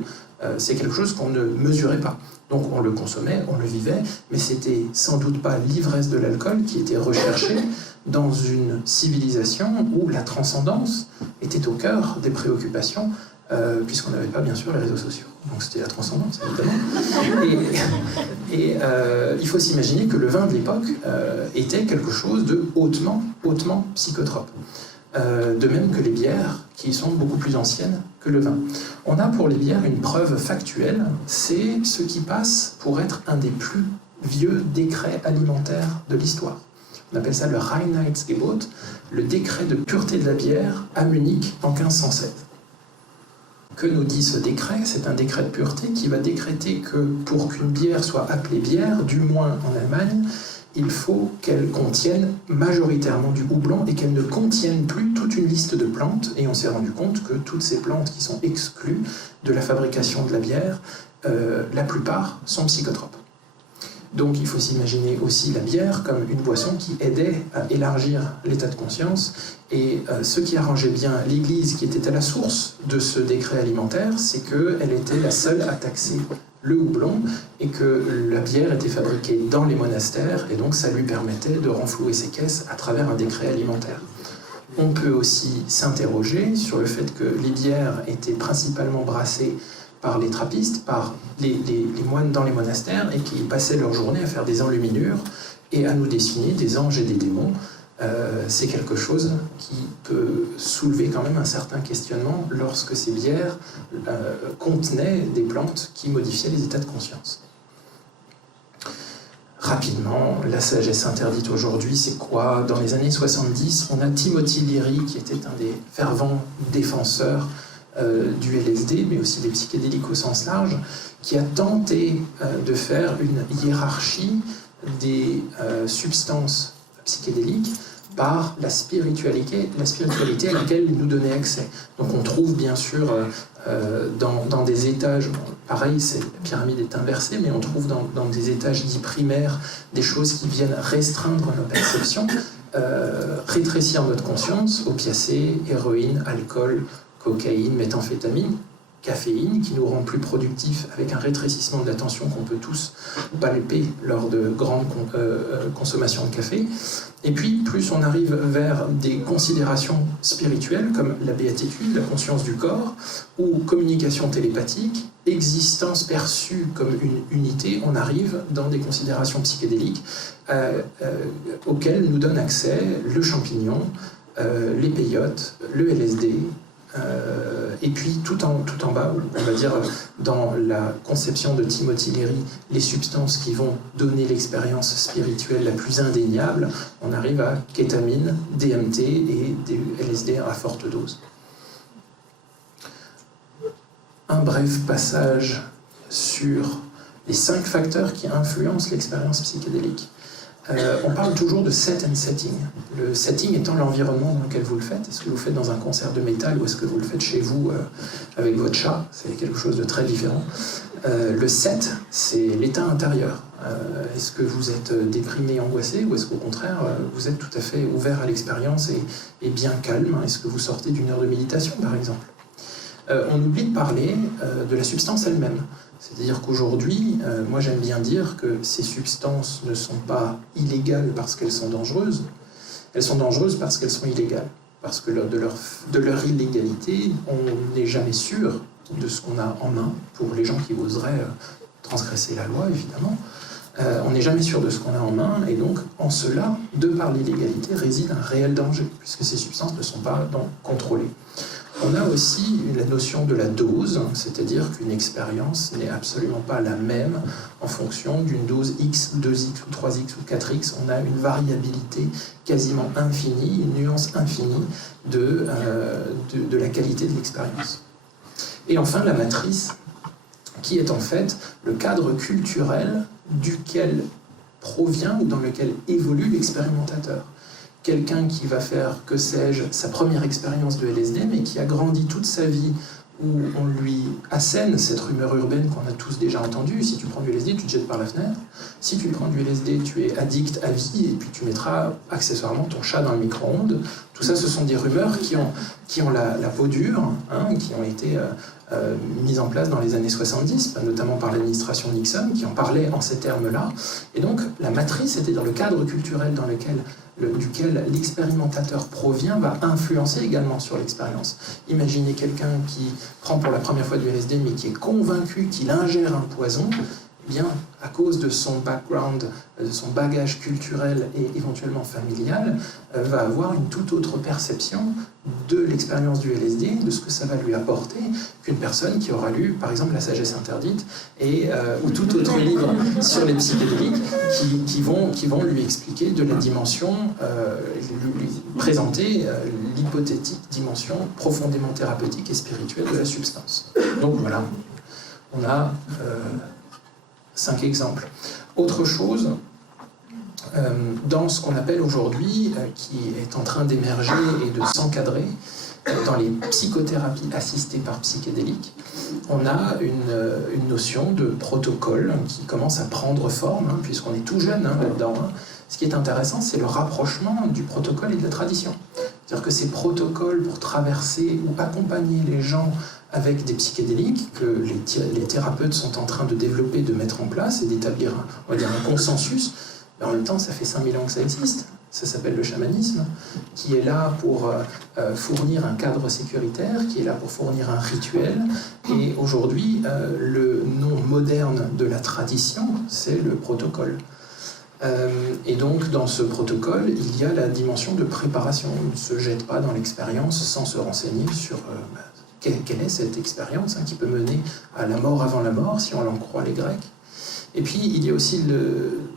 c'est quelque chose qu'on ne mesurait pas. Donc on le consommait, on le vivait, mais c'était sans doute pas l'ivresse de l'alcool qui était recherchée dans une civilisation où la transcendance était au cœur des préoccupations, puisqu'on n'avait pas bien sûr les réseaux sociaux. Donc c'était la transcendance, évidemment. Et il faut s'imaginer que le vin de l'époque était quelque chose de hautement psychotrope. De même que les bières, qui sont beaucoup plus anciennes que le vin. On a pour les bières une preuve factuelle, c'est ce qui passe pour être un des plus vieux décrets alimentaires de l'histoire. On appelle ça le Reinheitsgebot, le décret de pureté de la bière à Munich en 1516. Que nous dit ce décret? C'est un décret de pureté qui va décréter que pour qu'une bière soit appelée bière, du moins en Allemagne, il faut qu'elle contienne majoritairement du houblon et qu'elle ne contienne plus toute une liste de plantes. Et on s'est rendu compte que toutes ces plantes qui sont exclues de la fabrication de la bière, la plupart sont psychotropes. Donc il faut s'imaginer aussi la bière comme une boisson qui aidait à élargir l'état de conscience. Et ce qui arrangeait bien l'Église, qui était à la source de ce décret alimentaire, c'est qu'elle était la seule à taxer le houblon et que la bière était fabriquée dans les monastères et donc ça lui permettait de renflouer ses caisses à travers un décret alimentaire. On peut aussi s'interroger sur le fait que les bières étaient principalement brassées par les trappistes, par les moines dans les monastères et qui passaient leur journée à faire des enluminures et à nous dessiner des anges et des démons. C'est quelque chose qui peut soulever quand même un certain questionnement lorsque ces bières contenaient des plantes qui modifiaient les états de conscience. Rapidement, la sagesse interdite aujourd'hui, c'est quoi? Dans les années 70, on a Timothy Leary, qui était un des fervents défenseurs du LSD, mais aussi des psychédéliques au sens large, qui a tenté de faire une hiérarchie des substances psychédéliques par la spiritualité à laquelle il nous donnait accès. Donc on trouve bien sûr dans des étages, pareil, la pyramide est inversée, mais on trouve dans des étages dits primaires des choses qui viennent restreindre nos perceptions, rétrécir notre conscience, opiacés, héroïne, alcool, cocaïne, méthamphétamine, caféine, qui nous rend plus productifs avec un rétrécissement de l'attention qu'on peut tous palper lors de grandes consommations de café. Et puis, plus on arrive vers des considérations spirituelles, comme la béatitude, la conscience du corps, ou communication télépathique, existence perçue comme une unité, on arrive dans des considérations psychédéliques auxquelles nous donne accès le champignon, les peyotes, le LSD, et puis tout en bas, on va dire dans la conception de Timothy Leary, les substances qui vont donner l'expérience spirituelle la plus indéniable, on arrive à kétamine, DMT et des LSD à forte dose. Un bref passage sur les 5 facteurs qui influencent l'expérience psychédélique. On parle toujours de set and setting. Le setting étant l'environnement dans lequel vous le faites. Est-ce que vous le faites dans un concert de métal ou est-ce que vous le faites chez vous avec votre chat? C'est quelque chose de très différent. Le set, c'est l'état intérieur. Est-ce que vous êtes déprimé, angoissé ou est-ce qu'au contraire, vous êtes tout à fait ouvert à l'expérience et bien calme? Est-ce que vous sortez d'une heure de méditation, par exemple? On oublie de parler de la substance elle-même. C'est-à-dire qu'aujourd'hui, moi j'aime bien dire que ces substances ne sont pas illégales parce qu'elles sont dangereuses, elles sont dangereuses parce qu'elles sont illégales. Parce que de leur illégalité, on n'est jamais sûr de ce qu'on a en main, pour les gens qui oseraient transgresser la loi, évidemment. On n'est jamais sûr de ce qu'on a en main, et donc en cela, de par l'illégalité, réside un réel danger, puisque ces substances ne sont pas contrôlées. On a aussi la notion de la dose, c'est-à-dire qu'une expérience n'est absolument pas la même en fonction d'une dose X, 2X ou 3X ou 4X. On a une variabilité quasiment infinie, une nuance infinie de la qualité de l'expérience. Et enfin, la matrice, qui est en fait le cadre culturel duquel provient ou dans lequel évolue l'expérimentateur. Quelqu'un qui va faire, que sais-je, sa première expérience de LSD, mais qui a grandi toute sa vie où on lui assène cette rumeur urbaine qu'on a tous déjà entendue. Si tu prends du LSD, tu te jettes par la fenêtre. Si tu prends du LSD, tu es addict à vie, et puis tu mettras accessoirement ton chat dans le micro-ondes. Tout ça, ce sont des rumeurs qui ont la peau dure, qui ont été mises en place dans les années 70, notamment par l'administration Nixon, qui en parlait en ces termes-là. Et donc, la matrice, c'est-à-dire le cadre culturel duquel l'expérimentateur provient, va influencer également sur l'expérience. Imaginez quelqu'un qui prend pour la première fois du LSD, mais qui est convaincu qu'il ingère un poison, eh bien, à cause de son background, de son bagage culturel et éventuellement familial, va avoir une toute autre perception de l'expérience du LSD, de ce que ça va lui apporter, qu'une personne qui aura lu, par exemple, La sagesse interdite, ou tout autre livre sur les psychédéliques, qui vont lui expliquer de la dimension, lui présenter l'hypothétique dimension profondément thérapeutique et spirituelle de la substance. Donc voilà, on a 5 exemples. Autre chose, dans ce qu'on appelle aujourd'hui, qui est en train d'émerger et de s'encadrer, dans les psychothérapies assistées par psychédéliques, on a une notion de protocole qui commence à prendre forme, puisqu'on est tout jeune là-dedans. Ce qui est intéressant, c'est le rapprochement du protocole et de la tradition. C'est-à-dire que ces protocoles pour traverser ou accompagner les gens avec des psychédéliques que les thérapeutes sont en train de développer, de mettre en place et d'établir un consensus, mais en même temps, ça fait 5000 ans que ça existe. Ça s'appelle le chamanisme, qui est là pour fournir un cadre sécuritaire, qui est là pour fournir un rituel. Et aujourd'hui, le nom moderne de la tradition, c'est le protocole. Et donc, dans ce protocole, il y a la dimension de préparation. On ne se jette pas dans l'expérience sans se renseigner sur quelle est cette expérience qui peut mener à la mort avant la mort, si on en croit les Grecs. Et puis, il y a aussi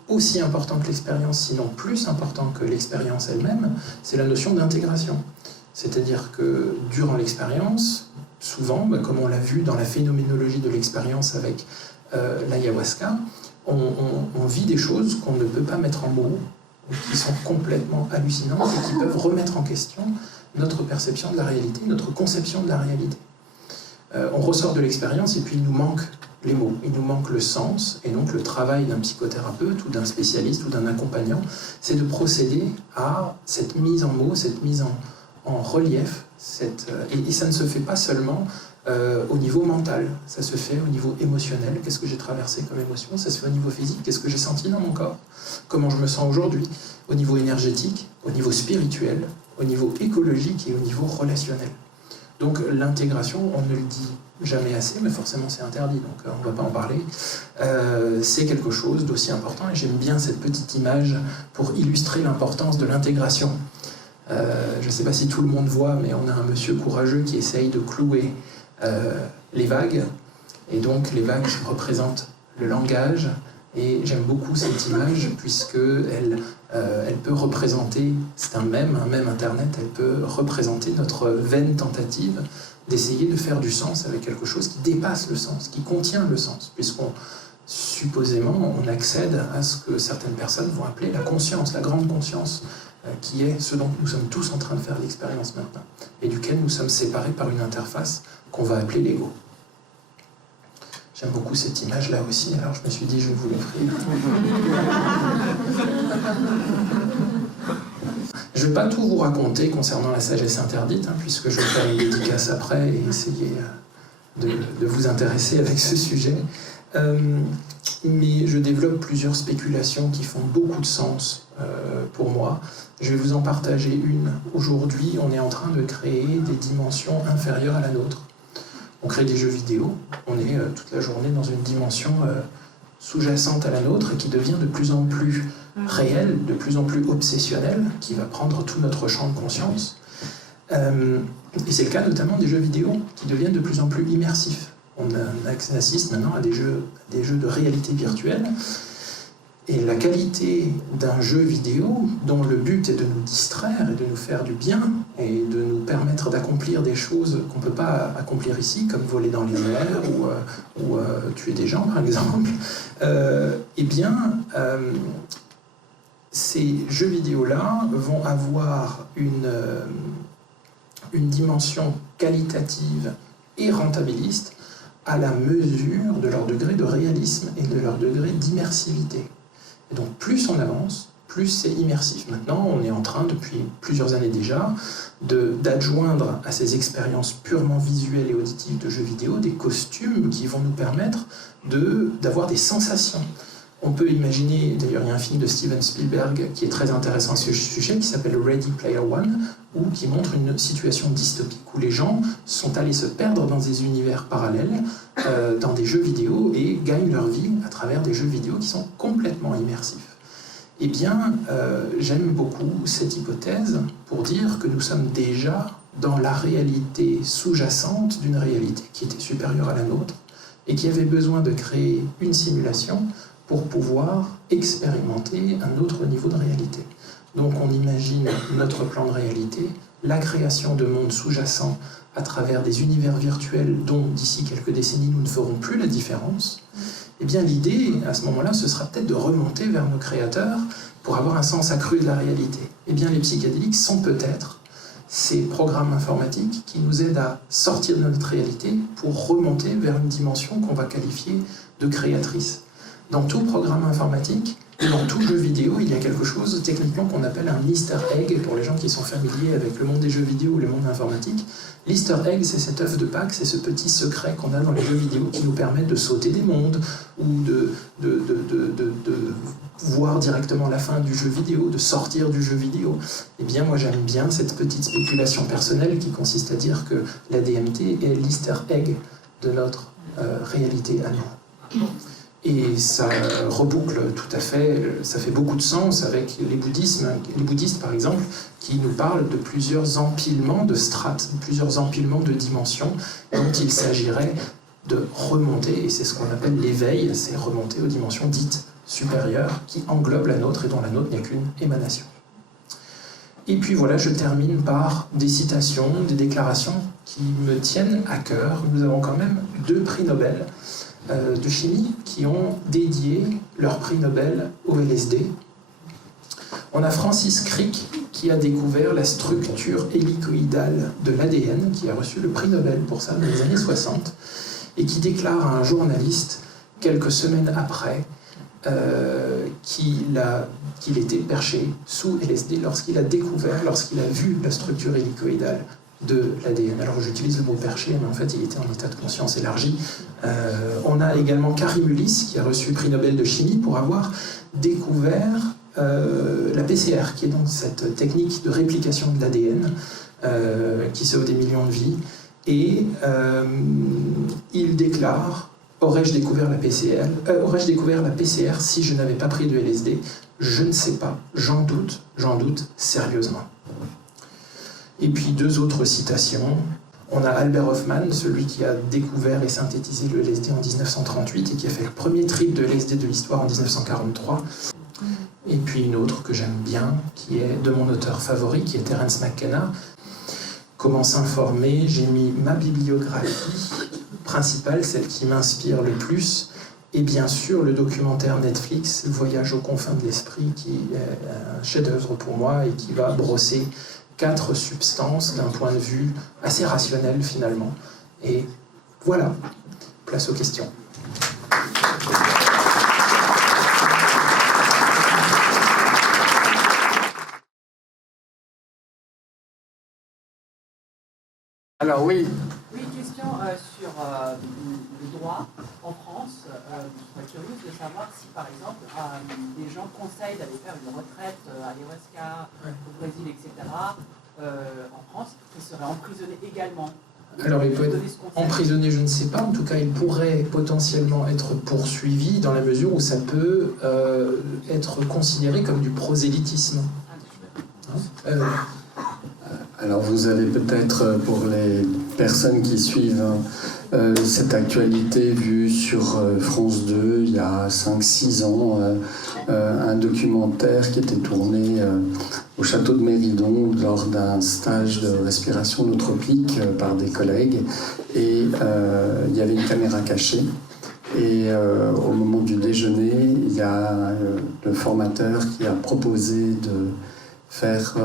aussi important que l'expérience, sinon plus important que l'expérience elle-même, c'est la notion d'intégration. C'est-à-dire que durant l'expérience, souvent, comme on l'a vu dans la phénoménologie de l'expérience avec l'ayahuasca, on vit des choses qu'on ne peut pas mettre en mots, qui sont complètement hallucinantes et qui peuvent remettre en question notre perception de la réalité, notre conception de la réalité. On ressort de l'expérience et puis il nous manque les mots, il nous manque le sens, et donc le travail d'un psychothérapeute ou d'un spécialiste ou d'un accompagnant, c'est de procéder à cette mise en mots, cette mise en relief, et ça ne se fait pas seulement au niveau mental, ça se fait au niveau émotionnel, qu'est-ce que j'ai traversé comme émotion, ça se fait au niveau physique, qu'est-ce que j'ai senti dans mon corps, comment je me sens aujourd'hui, au niveau énergétique, au niveau spirituel, au niveau écologique et au niveau relationnel. Donc l'intégration, on ne le dit jamais assez, mais forcément c'est interdit, donc on ne va pas en parler. C'est quelque chose d'aussi important, et j'aime bien cette petite image pour illustrer l'importance de l'intégration. Je ne sais pas si tout le monde voit, mais on a un monsieur courageux qui essaye de clouer les vagues, et donc les vagues représentent le langage, et j'aime beaucoup cette image puisqu'elle peut représenter, c'est un mème internet, elle peut représenter notre vaine tentative d'essayer de faire du sens avec quelque chose qui dépasse le sens, qui contient le sens, puisqu'on supposément on accède à ce que certaines personnes vont appeler la conscience, la grande conscience, qui est ce dont nous sommes tous en train de faire l'expérience maintenant, et duquel nous sommes séparés par une interface qu'on va appeler l'ego. J'aime beaucoup cette image-là aussi, alors je me suis dit, je vais vous l'offrir. Je ne vais pas tout vous raconter concernant la sagesse interdite, puisque je vais faire une dédicace après et essayer de vous intéresser avec ce sujet. Mais je développe plusieurs spéculations qui font beaucoup de sens pour moi. Je vais vous en partager une. Aujourd'hui, on est en train de créer des dimensions inférieures à la nôtre. On crée des jeux vidéo, on est toute la journée dans une dimension sous-jacente à la nôtre et qui devient de plus en plus réelle, de plus en plus obsessionnelle, qui va prendre tout notre champ de conscience. Et c'est le cas notamment des jeux vidéo qui deviennent de plus en plus immersifs. On assiste maintenant à des jeux de réalité virtuelle. Et la qualité d'un jeu vidéo, dont le but est de nous distraire et de nous faire du bien, et de nous permettre d'accomplir des choses qu'on ne peut pas accomplir ici, comme voler dans les airs ou tuer des gens, par exemple, ces jeux vidéo-là vont avoir une dimension qualitative et rentabiliste à la mesure de leur degré de réalisme et de leur degré d'immersivité. Et donc plus on avance, plus c'est immersif. Maintenant, on est en train, depuis plusieurs années déjà, d'adjoindre à ces expériences purement visuelles et auditives de jeux vidéo des costumes qui vont nous permettre d'avoir des sensations. On peut imaginer, d'ailleurs il y a un film de Steven Spielberg qui est très intéressant à ce sujet, qui s'appelle Ready Player One, ou qui montre une situation dystopique où les gens sont allés se perdre dans des univers parallèles, dans des jeux vidéo, et gagnent leur vie à travers des jeux vidéo qui sont complètement immersifs. Eh bien, j'aime beaucoup cette hypothèse pour dire que nous sommes déjà dans la réalité sous-jacente d'une réalité qui était supérieure à la nôtre et qui avait besoin de créer une simulation pour pouvoir expérimenter un autre niveau de réalité. Donc on imagine notre plan de réalité, la création de mondes sous-jacents à travers des univers virtuels dont d'ici quelques décennies nous ne ferons plus la différence. Eh bien l'idée, à ce moment-là, ce sera peut-être de remonter vers nos créateurs pour avoir un sens accru de la réalité. Eh bien les psychédéliques sont peut-être ces programmes informatiques qui nous aident à sortir de notre réalité pour remonter vers une dimension qu'on va qualifier de créatrice. Dans tout programme informatique et dans tout jeu vidéo, il y a quelque chose techniquement qu'on appelle un Easter egg, pour les gens qui sont familiers avec le monde des jeux vidéo ou le monde informatique. L'Easter egg, c'est cet œuf de Pâques, c'est ce petit secret qu'on a dans les jeux vidéo qui nous permettent de sauter des mondes ou de voir directement la fin du jeu vidéo, de sortir du jeu vidéo. Eh bien, moi j'aime bien cette petite spéculation personnelle qui consiste à dire que la DMT est l'Easter egg de notre réalité à nous. Et ça reboucle tout à fait, ça fait beaucoup de sens avec les bouddhistes par exemple, qui nous parlent de plusieurs empilements de strates, plusieurs empilements de dimensions dont il s'agirait de remonter, et c'est ce qu'on appelle l'éveil, c'est remonter aux dimensions dites supérieures qui englobent la nôtre et dont la nôtre n'est qu'une émanation. Et puis voilà, je termine par des citations, des déclarations qui me tiennent à cœur. Nous avons quand même 2 prix Nobel de chimie qui ont dédié leur prix Nobel au LSD. On a Francis Crick qui a découvert la structure hélicoïdale de l'ADN, qui a reçu le prix Nobel pour ça dans les années 60, et qui déclare à un journaliste, quelques semaines après, qu'il était perché sous LSD lorsqu'il a vu la structure hélicoïdale de l'ADN. Alors j'utilise le mot perché, mais en fait il était en état de conscience élargi. On a également Karim Ulysse, qui a reçu le prix Nobel de chimie pour avoir découvert la PCR, qui est donc cette technique de réplication de l'ADN qui sauve des millions de vies. Et il déclare: aurais-je découvert la PCR si je n'avais pas pris de LSD? Je ne sais pas, j'en doute sérieusement. Et puis deux autres citations. On a Albert Hofmann, celui qui a découvert et synthétisé le LSD en 1938 et qui a fait le premier trip de LSD de l'histoire en 1943. Et puis une autre que j'aime bien, qui est de mon auteur favori, qui est Terence McKenna. Comment s'informer? J'ai mis ma bibliographie principale, celle qui m'inspire le plus, et bien sûr le documentaire Netflix, Voyage aux confins de l'esprit, qui est un chef-d'œuvre pour moi et qui va brosser 4 substances d'un point de vue assez rationnel finalement. Et voilà, place aux questions. Alors oui. Oui, question sur le droit en France. Je serais curieuse de savoir si, par exemple, des gens conseillent d'aller faire une retraite à l'ayahuasca, au Brésil, etc., en France, qui seraient emprisonnés également. Alors il peut être emprisonné, je ne sais pas, en tout cas il pourrait potentiellement être poursuivi dans la mesure où ça peut être considéré comme du prosélytisme. Alors vous avez peut-être, pour les personnes qui suivent cette actualité, vu sur France 2 il y a 5-6 ans, un documentaire qui était tourné au château de Méridon lors d'un stage de respiration nootropique par des collègues. Et il y avait une caméra cachée. Et au moment du déjeuner, il y a le formateur qui a proposé de faire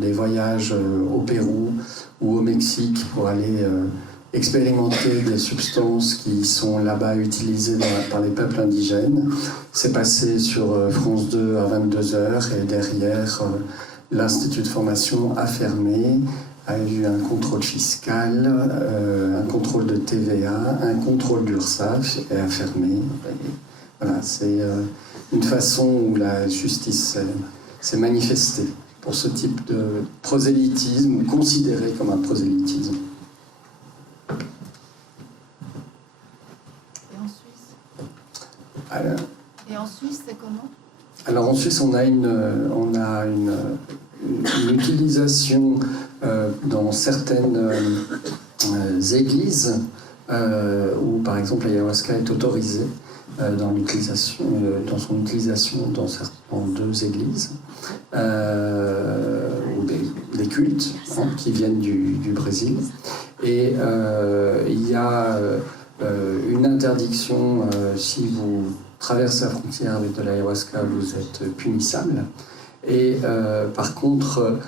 des voyages au Pérou ou au Mexique pour aller expérimenter des substances qui sont là-bas utilisées par les peuples indigènes. C'est passé sur France 2 à 22h et derrière, l'Institut de formation a fermé, a eu un contrôle fiscal, un contrôle de TVA, un contrôle d'URSSAF et a fermé. Et voilà, c'est une façon où la justice s'est manifestée pour ce type de prosélytisme, ou considéré comme un prosélytisme. Et en Suisse? Alors, et en Suisse, c'est comment? Alors en Suisse, on a une utilisation dans certaines églises où, par exemple, l'ayahuasca est autorisée dans son utilisation dans 2 églises, ou des cultes qui viennent du Brésil. Et il y a une interdiction, si vous traversez la frontière avec de l'ayahuasca, vous êtes punissable. Et par contre,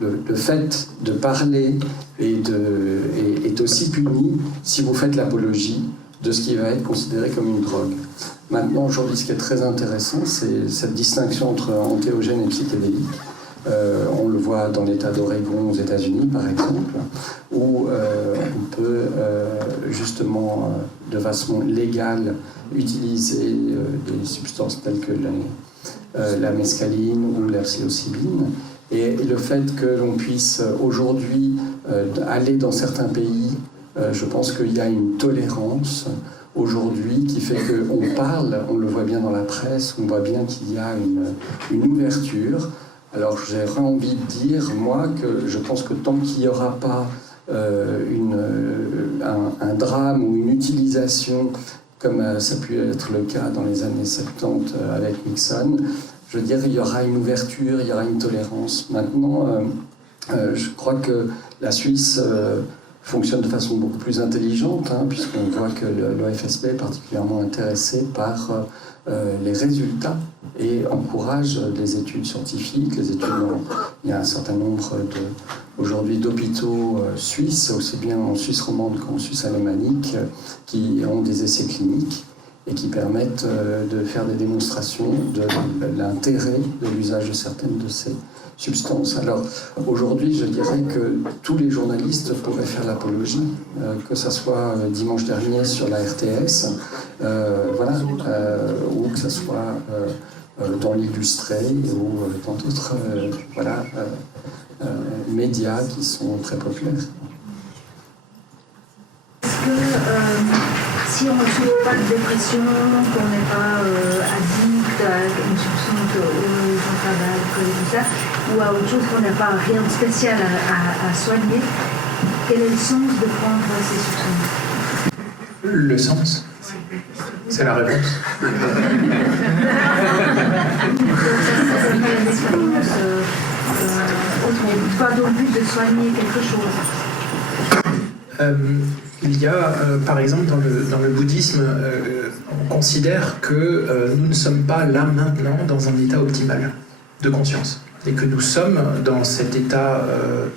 le fait de parler est aussi puni si vous faites l'apologie de ce qui va être considéré comme une drogue. Maintenant, aujourd'hui, ce qui est très intéressant, c'est cette distinction entre entéogène et psychédélique. On le voit dans l'État d'Oregon aux États-Unis, par exemple, où on peut justement, de façon légale, utiliser des substances telles que la mescaline ou la psilocybine. Et le fait que l'on puisse aujourd'hui aller dans certains pays, je pense qu'il y a une tolérance aujourd'hui qui fait qu'on parle, on le voit bien dans la presse, on voit bien qu'il y a une ouverture. Alors j'ai envie de dire, moi, que je pense que tant qu'il n'y aura pas un drame ou une utilisation, comme ça a pu être le cas dans les années 70 avec Nixon, je veux dire, il y aura une ouverture, il y aura une tolérance. Maintenant, je crois que la Suisse fonctionne de façon beaucoup plus intelligente, puisqu'on voit que l'OFSB est particulièrement intéressé par les résultats et encourage les études scientifiques, il y a un certain nombre aujourd'hui d'hôpitaux suisses, aussi bien en Suisse romande qu'en Suisse alémanique, qui ont des essais cliniques et qui permettent de faire des démonstrations de l'intérêt de l'usage de certaines de ces substances. Alors aujourd'hui, je dirais que tous les journalistes pourraient faire l'apologie, que ce soit dimanche dernier sur la RTS, ou que ce soit dans l'Illustré ou dans d'autres médias qui sont très populaires. Est-ce que si on ne souffre pas de dépression, qu'on n'est pas addict à une substance au tabac, alcool et tout ça, ou à autre chose, qu'on n'a pas rien de spécial à soigner, quel est le sens de prendre ces substances? Le sens, c'est la réponse. Pas dans le but de soigner quelque chose. Il y a, par exemple, dans le bouddhisme, on considère que nous ne sommes pas là maintenant dans un état optimal de conscience. Et que nous sommes dans cet état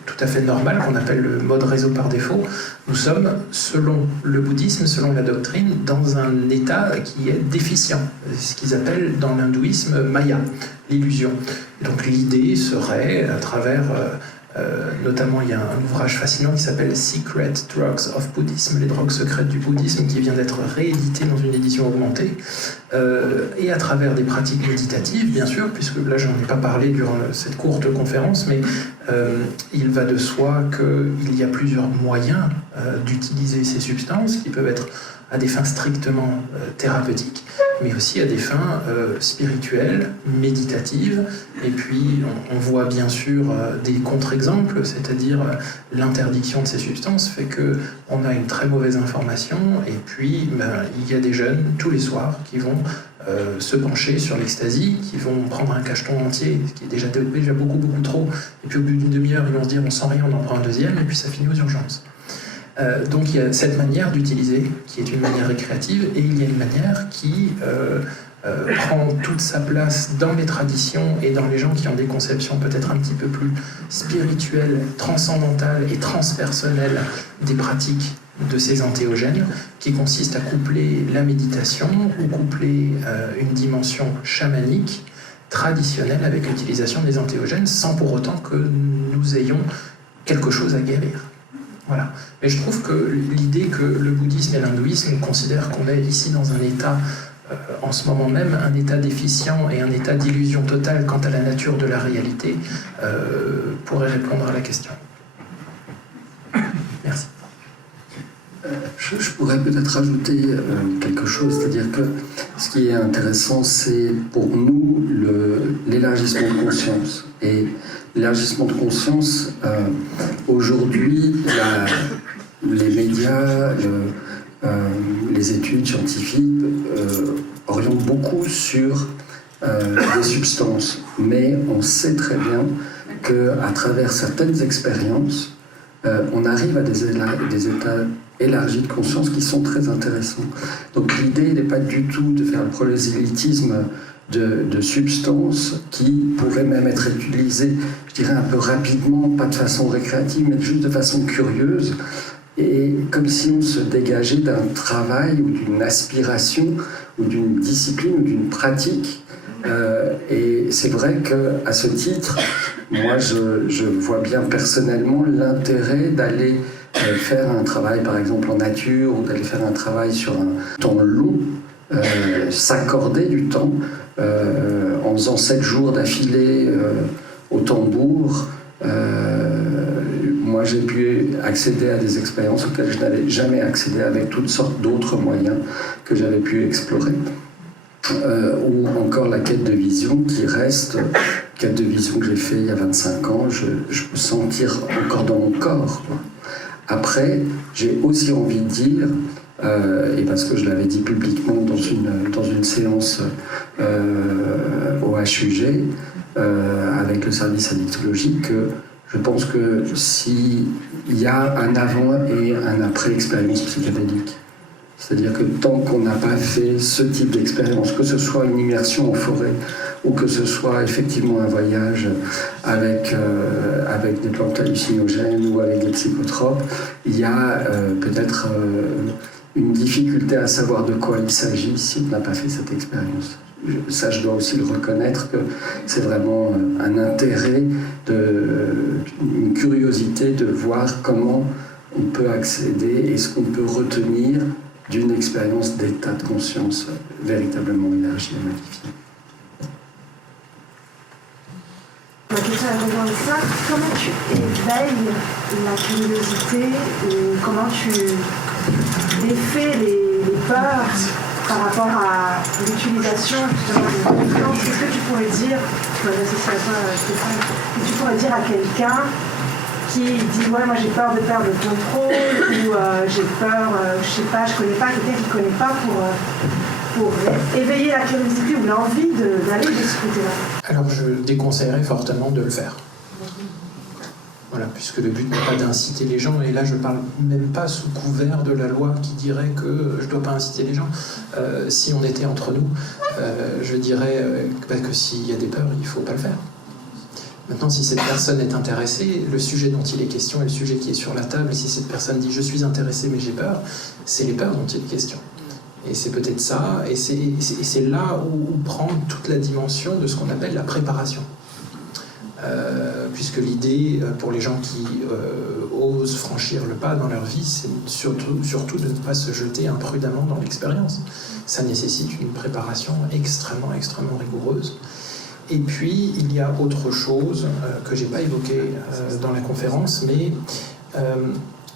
tout à fait normal qu'on appelle le mode réseau par défaut. Nous sommes, selon le bouddhisme, selon la doctrine, dans un état qui est déficient. Ce qu'ils appellent dans l'hindouisme Maya, l'illusion. Et donc l'idée serait, à travers... notamment, il y a un ouvrage fascinant qui s'appelle Secret Drugs of Buddhism, les drogues secrètes du bouddhisme, qui vient d'être réédité dans une édition augmentée, et à travers des pratiques méditatives, bien sûr, puisque là, j'en ai pas parlé durant cette courte conférence, mais il va de soi qu'il y a plusieurs moyens d'utiliser ces substances qui peuvent être à des fins strictement thérapeutiques, mais aussi à des fins spirituelles, méditatives. Et puis, on voit bien sûr des contre-exemples, c'est-à-dire l'interdiction de ces substances fait qu'on a une très mauvaise information, et puis il y a des jeunes, tous les soirs, qui vont se pencher sur l'ecstasy, qui vont prendre un cacheton entier, ce qui est déjà beaucoup trop, et puis au bout d'une demi-heure, ils vont se dire on sent rien, on en prend un deuxième, et puis ça finit aux urgences. Donc il y a cette manière d'utiliser, qui est une manière récréative, et il y a une manière qui prend toute sa place dans les traditions et dans les gens qui ont des conceptions peut-être un petit peu plus spirituelles, transcendantales et transpersonnelles des pratiques de ces entéogènes, qui consistent à coupler la méditation ou coupler une dimension chamanique traditionnelle avec l'utilisation des entéogènes, sans pour autant que nous ayons quelque chose à guérir. Voilà. Mais je trouve que l'idée que le bouddhisme et l'hindouisme considèrent qu'on est ici dans un état, en ce moment même, un état déficient et un état d'illusion totale quant à la nature de la réalité, pourrait répondre à la question. Merci. Je pourrais peut-être ajouter quelque chose, c'est-à-dire que ce qui est intéressant, c'est pour nous l'élargissement de conscience. Et l'élargissement de conscience, aujourd'hui, les médias, les études scientifiques orientent beaucoup sur des substances. Mais on sait très bien qu'à travers certaines expériences, on arrive à des états élargis de conscience qui sont très intéressants. Donc l'idée n'est pas du tout de faire le prosélytisme de substances qui pourraient même être utilisées, je dirais un peu rapidement, pas de façon récréative, mais juste de façon curieuse, et comme si on se dégageait d'un travail ou d'une aspiration ou d'une discipline ou d'une pratique. Et c'est vrai qu'à ce titre, moi je vois bien personnellement l'intérêt d'aller faire un travail par exemple en nature, ou d'aller faire un travail sur un temps long, s'accorder du temps en faisant 7 jours d'affilée au tambour. Moi j'ai pu accéder à des expériences auxquelles je n'avais jamais accédé avec toutes sortes d'autres moyens que j'avais pu explorer. Ou encore la quête de vision qui reste, quête de vision que j'ai fait il y a 25 ans, je peux sentir encore dans mon corps, quoi. Après, j'ai aussi envie de dire, et parce que je l'avais dit publiquement dans une séance au HUG, avec le service addictologique, que je pense que s'il y a un avant et un après expérience psychédélique, C'est-à-dire que tant qu'on n'a pas fait ce type d'expérience, que ce soit une immersion en forêt ou que ce soit effectivement un voyage avec des plantes hallucinogènes ou avec des psychotropes, il y a peut-être une difficulté à savoir de quoi il s'agit si on n'a pas fait cette expérience. Ça, je dois aussi le reconnaître, que c'est vraiment un intérêt, une curiosité de voir comment on peut accéder et ce qu'on peut retenir d'une expérience d'état de conscience véritablement élargie et modifiée. Ma question est vraiment ça. Comment tu éveilles la curiosité et comment tu défais les peurs par rapport à l'utilisation justement de l'influence? Qu'est-ce que tu pourrais dire, tu vas l'associer à toi, Stéphane, que tu pourrais dire à quelqu'un qui dit ouais, moi j'ai peur de perdre le contrôle ou j'ai peur, je sais pas, je connais pas, quelqu'un qui ne connaît pas pour éveiller la curiosité ou l'envie d'aller de ce côté-là? Alors je déconseillerais fortement de le faire. Voilà, puisque le but n'est pas d'inciter les gens, et là je parle même pas sous couvert de la loi qui dirait que je dois pas inciter les gens. Si on était entre nous, je dirais que s'il y a des peurs, il faut pas le faire. Maintenant, si cette personne est intéressée, le sujet dont il est question et le sujet qui est sur la table, si cette personne dit « je suis intéressé mais j'ai peur », c'est les peurs dont il est question. Et c'est peut-être ça, et c'est là où prend toute la dimension de ce qu'on appelle la préparation. Puisque l'idée, pour les gens qui osent franchir le pas dans leur vie, c'est surtout de ne pas se jeter imprudemment dans l'expérience. Ça nécessite une préparation extrêmement rigoureuse. Et puis, il y a autre chose que je n'ai pas évoqué dans la conférence, mais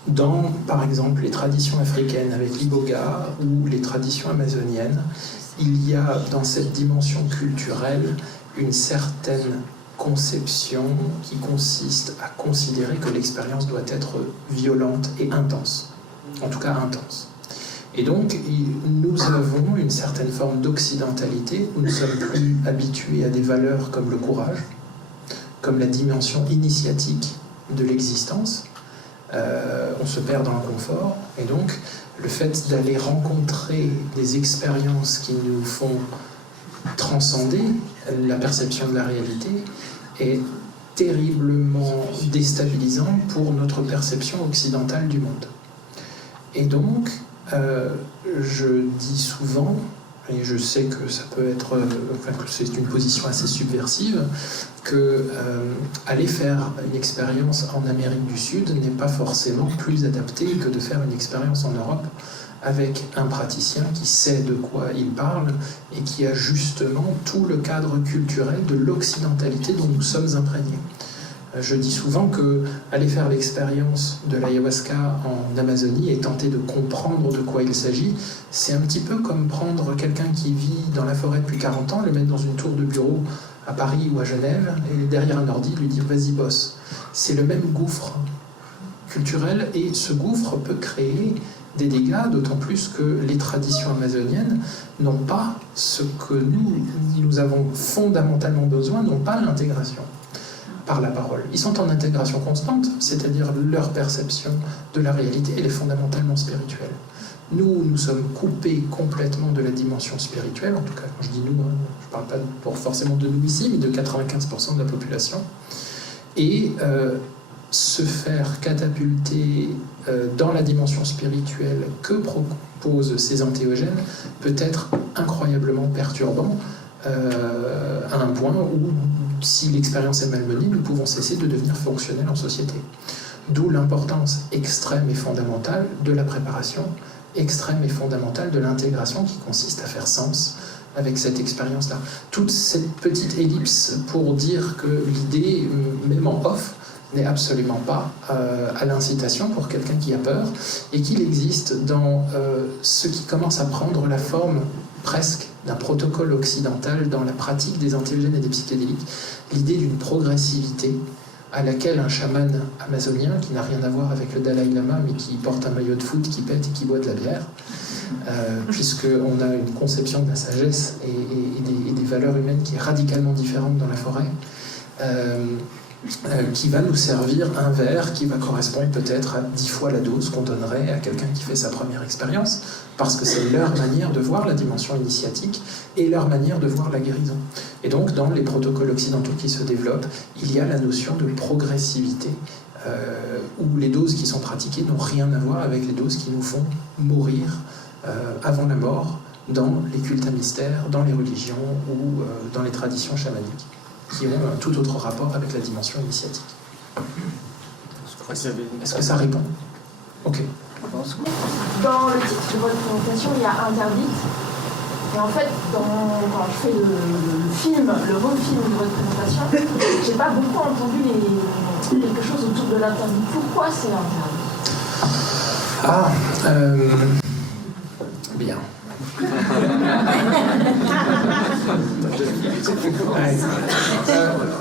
dans, par exemple, les traditions africaines avec l'iboga ou les traditions amazoniennes, il y a dans cette dimension culturelle une certaine conception qui consiste à considérer que l'expérience doit être violente et intense. En tout cas, intense. Et donc, nous avons une certaine forme d'occidentalité où nous sommes plus habitués à des valeurs comme le courage, comme la dimension initiatique de l'existence. On se perd dans le confort, et donc le fait d'aller rencontrer des expériences qui nous font transcender la perception de la réalité est terriblement déstabilisant pour notre perception occidentale du monde. Et donc, je dis souvent, et je sais que ça peut être, que c'est une position assez subversive, que aller faire une expérience en Amérique du Sud n'est pas forcément plus adapté que de faire une expérience en Europe avec un praticien qui sait de quoi il parle et qui a justement tout le cadre culturel de l'occidentalité dont nous sommes imprégnés. Je dis souvent que aller faire l'expérience de l'ayahuasca en Amazonie et tenter de comprendre de quoi il s'agit, c'est un petit peu comme prendre quelqu'un qui vit dans la forêt depuis 40 ans, le mettre dans une tour de bureau à Paris ou à Genève, et derrière un ordi lui dire « vas-y bosse ». C'est le même gouffre culturel, et ce gouffre peut créer des dégâts, d'autant plus que les traditions amazoniennes n'ont pas ce que nous avons fondamentalement besoin, n'ont pas l'intégration par la parole. Ils sont en intégration constante, c'est-à-dire leur perception de la réalité, elle est fondamentalement spirituelle. Nous sommes coupés complètement de la dimension spirituelle, en tout cas quand je dis nous, je ne parle pas forcément de nous ici, mais de 95% de la population. Et se faire catapulter dans la dimension spirituelle que proposent ces antéogènes peut être incroyablement perturbant à un point où, si l'expérience est malmenée, nous pouvons cesser de devenir fonctionnels en société. D'où l'importance extrême et fondamentale de la préparation, extrême et fondamentale de l'intégration qui consiste à faire sens avec cette expérience-là. Toute cette petite ellipse pour dire que l'idée, même en off, n'est absolument pas à l'incitation pour quelqu'un qui a peur, et qu'il existe dans ce qui commence à prendre la forme presque d'un protocole occidental dans la pratique des antéogènes et des psychédéliques, l'idée d'une progressivité à laquelle un chaman amazonien, qui n'a rien à voir avec le Dalai Lama, mais qui porte un maillot de foot, qui pète et qui boit de la bière, puisqu'on a une conception de la sagesse et des valeurs humaines qui est radicalement différente dans la forêt, qui va nous servir un verre qui va correspondre peut-être à 10 fois la dose qu'on donnerait à quelqu'un qui fait sa première expérience, parce que c'est leur manière de voir la dimension initiatique et leur manière de voir la guérison. Et donc, dans les protocoles occidentaux qui se développent, il y a la notion de progressivité, où les doses qui sont pratiquées n'ont rien à voir avec les doses qui nous font mourir avant la mort dans les cultes à mystère, dans les religions ou dans les traditions chamaniques, qui ont un tout autre rapport avec la dimension initiatique. Est-ce que ça répond? Ok. Dans le titre de votre présentation, il y a interdite. Et en fait, quand je fais le refilm de votre présentation, j'ai pas beaucoup entendu quelque chose autour de l'interdit. Pourquoi c'est interdit? Bien.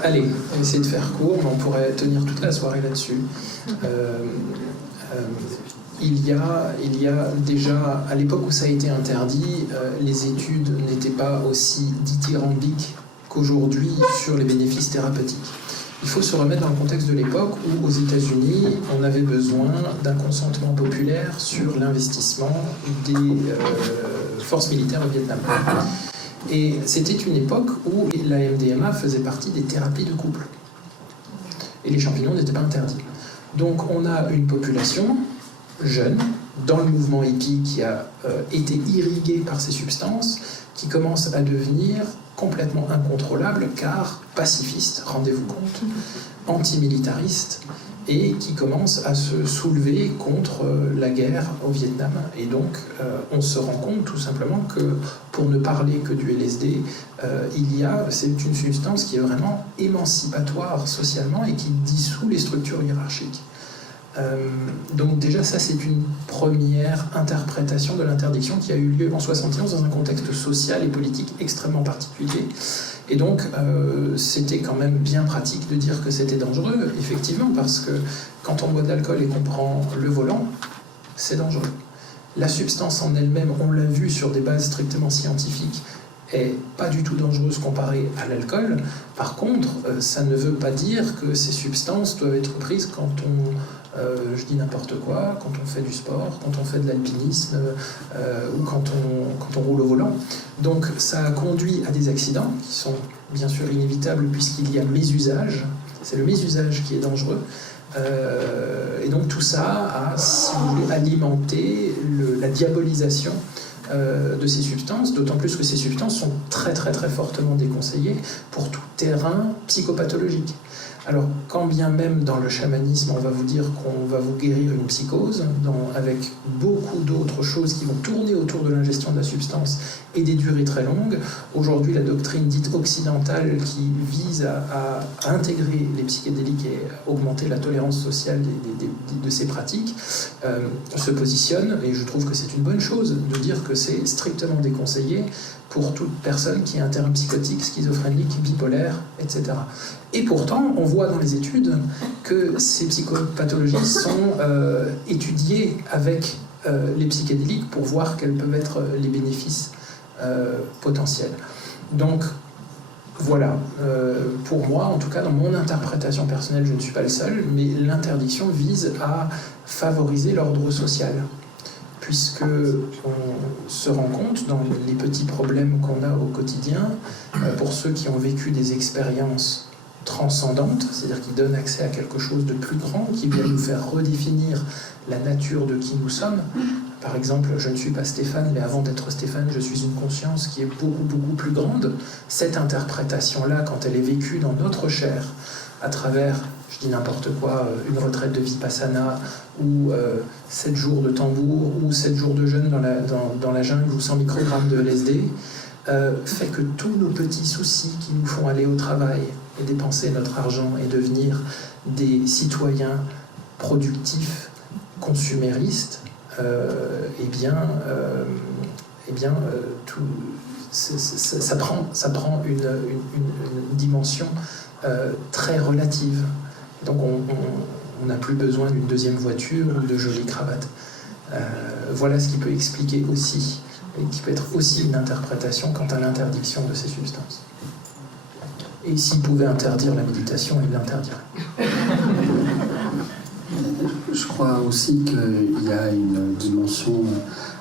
Allez, on va essayer de faire court, mais on pourrait tenir toute la soirée là-dessus. Il y a déjà, à l'époque où ça a été interdit, les études n'étaient pas aussi dithyrambiques qu'aujourd'hui sur les bénéfices thérapeutiques. Il faut se remettre dans le contexte de l'époque où, aux États-Unis, on avait besoin d'un consentement populaire sur l'investissement des forces militaires au Vietnam. Et c'était une époque où la MDMA faisait partie des thérapies de couple. Et les champignons n'étaient pas interdits. Donc on a une population jeune, dans le mouvement hippie qui a été irrigué par ces substances, qui commence à devenir complètement incontrôlable, car pacifiste, rendez-vous compte, antimilitariste, et qui commence à se soulever contre la guerre au Vietnam. Et donc, on se rend compte tout simplement que, pour ne parler que du LSD, c'est une substance qui est vraiment émancipatoire socialement et qui dissout les structures hiérarchiques. Donc déjà, ça, c'est une première interprétation de l'interdiction qui a eu lieu en 1971 dans un contexte social et politique extrêmement particulier. Et donc, c'était quand même bien pratique de dire que c'était dangereux, effectivement, parce que quand on boit de l'alcool et qu'on prend le volant, c'est dangereux. La substance en elle-même, on l'a vu sur des bases strictement scientifiques, est pas du tout dangereuse comparée à l'alcool. Par contre, ça ne veut pas dire que ces substances doivent être prises quand on, je dis n'importe quoi, quand on fait du sport, quand on fait de l'alpinisme ou quand on roule au volant. Donc ça a conduit à des accidents qui sont bien sûr inévitables puisqu'il y a mésusage. C'est le mésusage qui est dangereux. Et donc tout ça a, si vous voulez, alimenté la diabolisation de ces substances, d'autant plus que ces substances sont très très très fortement déconseillées pour tout terrain psychopathologique. Alors, quand bien même dans le chamanisme, on va vous dire qu'on va vous guérir une psychose, avec beaucoup d'autres choses qui vont tourner autour de l'ingestion de la substance et des durées très longues, aujourd'hui la doctrine dite occidentale qui vise à intégrer les psychédéliques et augmenter la tolérance sociale de ces pratiques, se positionne, et je trouve que c'est une bonne chose de dire que c'est strictement déconseillé pour toute personne qui est un terrain psychotique, schizophrénique, bipolaire, etc. Et pourtant, on voit dans les études que ces psychopathologies sont étudiées avec les psychédéliques pour voir quels peuvent être les bénéfices potentiels. Donc, voilà. Pour moi, en tout cas, dans mon interprétation personnelle, je ne suis pas le seul, mais l'interdiction vise à favoriser l'ordre social, puisque on se rend compte dans les petits problèmes qu'on a au quotidien, pour ceux qui ont vécu des expériences transcendantes, c'est-à-dire qui donnent accès à quelque chose de plus grand, qui vient nous faire redéfinir la nature de qui nous sommes. Par exemple, je ne suis pas Stéphane, mais avant d'être Stéphane, je suis une conscience qui est beaucoup, beaucoup plus grande. Cette interprétation-là, quand elle est vécue dans notre chair, à travers, je dis n'importe quoi, une retraite de Vipassana, ou 7 jours de tambour, ou 7 jours de jeûne dans la jungle, ou 100 microgrammes de LSD, fait que tous nos petits soucis qui nous font aller au travail et dépenser notre argent et devenir des citoyens productifs, consuméristes, ça prend une dimension très relative. Donc on n'a plus besoin d'une deuxième voiture ou de jolies cravates. Voilà ce qui peut expliquer aussi, et qui peut être aussi une interprétation quant à l'interdiction de ces substances. Et s'il pouvait interdire la méditation, il l'interdirait. Je crois aussi qu'il y a une dimension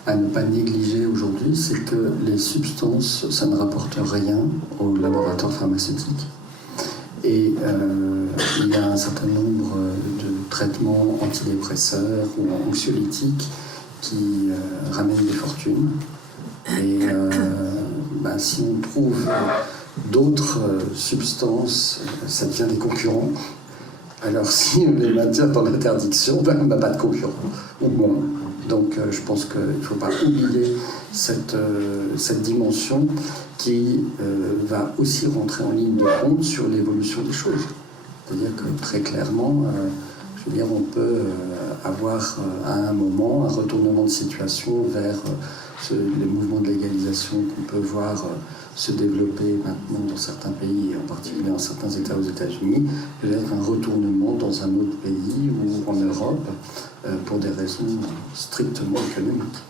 à ne pas négliger aujourd'hui, c'est que les substances, ça ne rapporte rien aux laboratoires pharmaceutiques. Et il y a un certain nombre de traitements antidépresseurs ou anxiolytiques qui ramènent des fortunes. Et si on trouve d'autres substances, ça devient des concurrents. Alors si on les maintient dans l'interdiction, on n'a pas de concurrents, ou moins. Donc je pense qu'il ne faut pas oublier cette dimension qui va aussi rentrer en ligne de compte sur l'évolution des choses. C'est-à-dire que très clairement, on peut avoir à un moment un retournement de situation vers les mouvements de légalisation qu'on peut voir se développer maintenant dans certains pays, en particulier dans certains États aux États-Unis, peut-être un retournement dans un autre pays ou en Europe pour des raisons strictement économiques.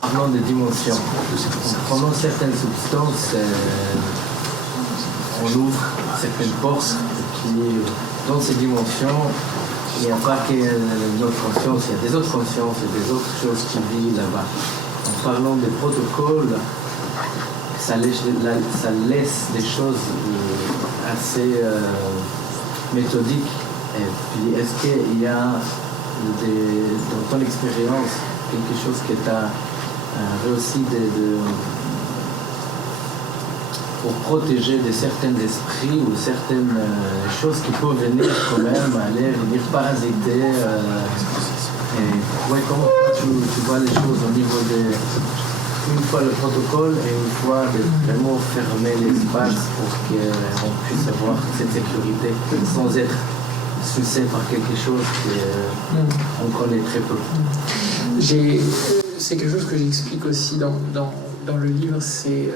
Parlant des dimensions, pendant certaines substances, on ouvre certaines portes qui, dans ces dimensions, il n'y a pas que notre conscience, il y a des autres consciences, il y a des autres choses qui vivent là-bas. En parlant des protocoles, ça laisse des choses assez méthodiques. Et puis, est-ce qu'il y a, dans ton expérience, quelque chose que tu as réussi pour protéger de certains esprits ou certaines choses qui peuvent venir quand même, venir parasiter. Comment tu vois les choses au niveau une fois le protocole et une fois de vraiment fermer l'espace pour qu'on puisse avoir cette sécurité sans être sucé par quelque chose qu'on connaît très peu. C'est quelque chose que j'explique aussi dans le livre, c'est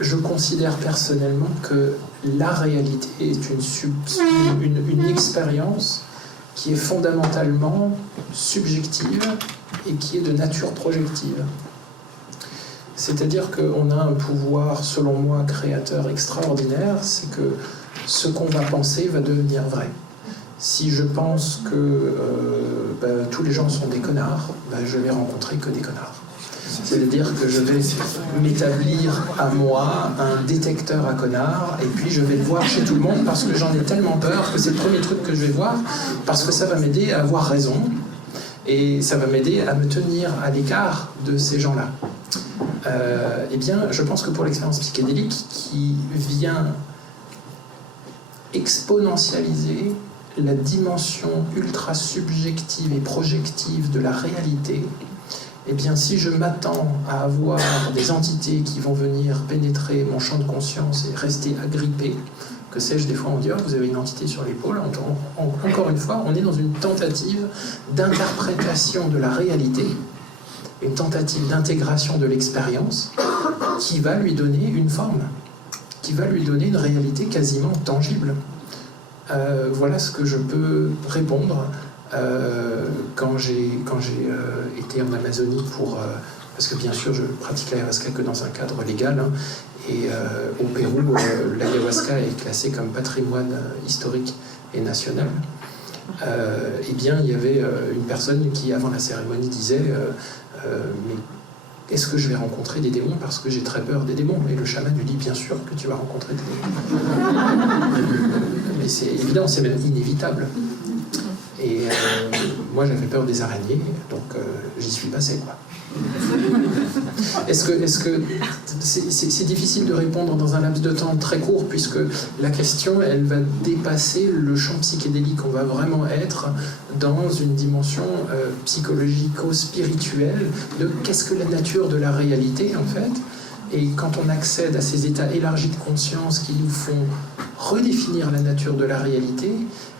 je considère personnellement que la réalité est une expérience qui est fondamentalement subjective et qui est de nature projective. C'est-à-dire qu'on a un pouvoir, selon moi, créateur extraordinaire, c'est que ce qu'on va penser va devenir vrai. Si je pense que tous les gens sont des connards, je vais rencontrer que des connards. C'est-à-dire que je vais m'établir à moi un détecteur à connards et puis je vais le voir chez tout le monde parce que j'en ai tellement peur que c'est le premier truc que je vais voir parce que ça va m'aider à avoir raison et ça va m'aider à me tenir à l'écart de ces gens-là. Je pense que pour l'expérience psychédélique qui vient exponentialiser la dimension ultra subjective et projective de la réalité, si je m'attends à avoir des entités qui vont venir pénétrer mon champ de conscience et rester agrippées, que sais-je, des fois on dit « vous avez une entité sur l'épaule », encore une fois, on est dans une tentative d'interprétation de la réalité, une tentative d'intégration de l'expérience qui va lui donner une forme, qui va lui donner une réalité quasiment tangible. Voilà ce que je peux répondre quand j'ai été en Amazonie parce que bien sûr je pratique l'ayahuasca que dans un cadre légal et au Pérou l'ayahuasca est classé comme patrimoine historique et national. Il y avait une personne qui avant la cérémonie disait mais est-ce que je vais rencontrer des démons parce que j'ai très peur des démons? Et le chaman lui dit bien sûr que tu vas rencontrer des démons. Mais c'est évident, c'est même inévitable. Et moi j'avais peur des araignées, donc j'y suis passé quoi. Est-ce que c'est difficile de répondre dans un laps de temps très court puisque la question elle va dépasser le champ psychédélique, on va vraiment être dans une dimension psychologico-spirituelle de qu'est-ce que la nature de la réalité en fait. Et quand on accède à ces états élargis de conscience qui nous font redéfinir la nature de la réalité,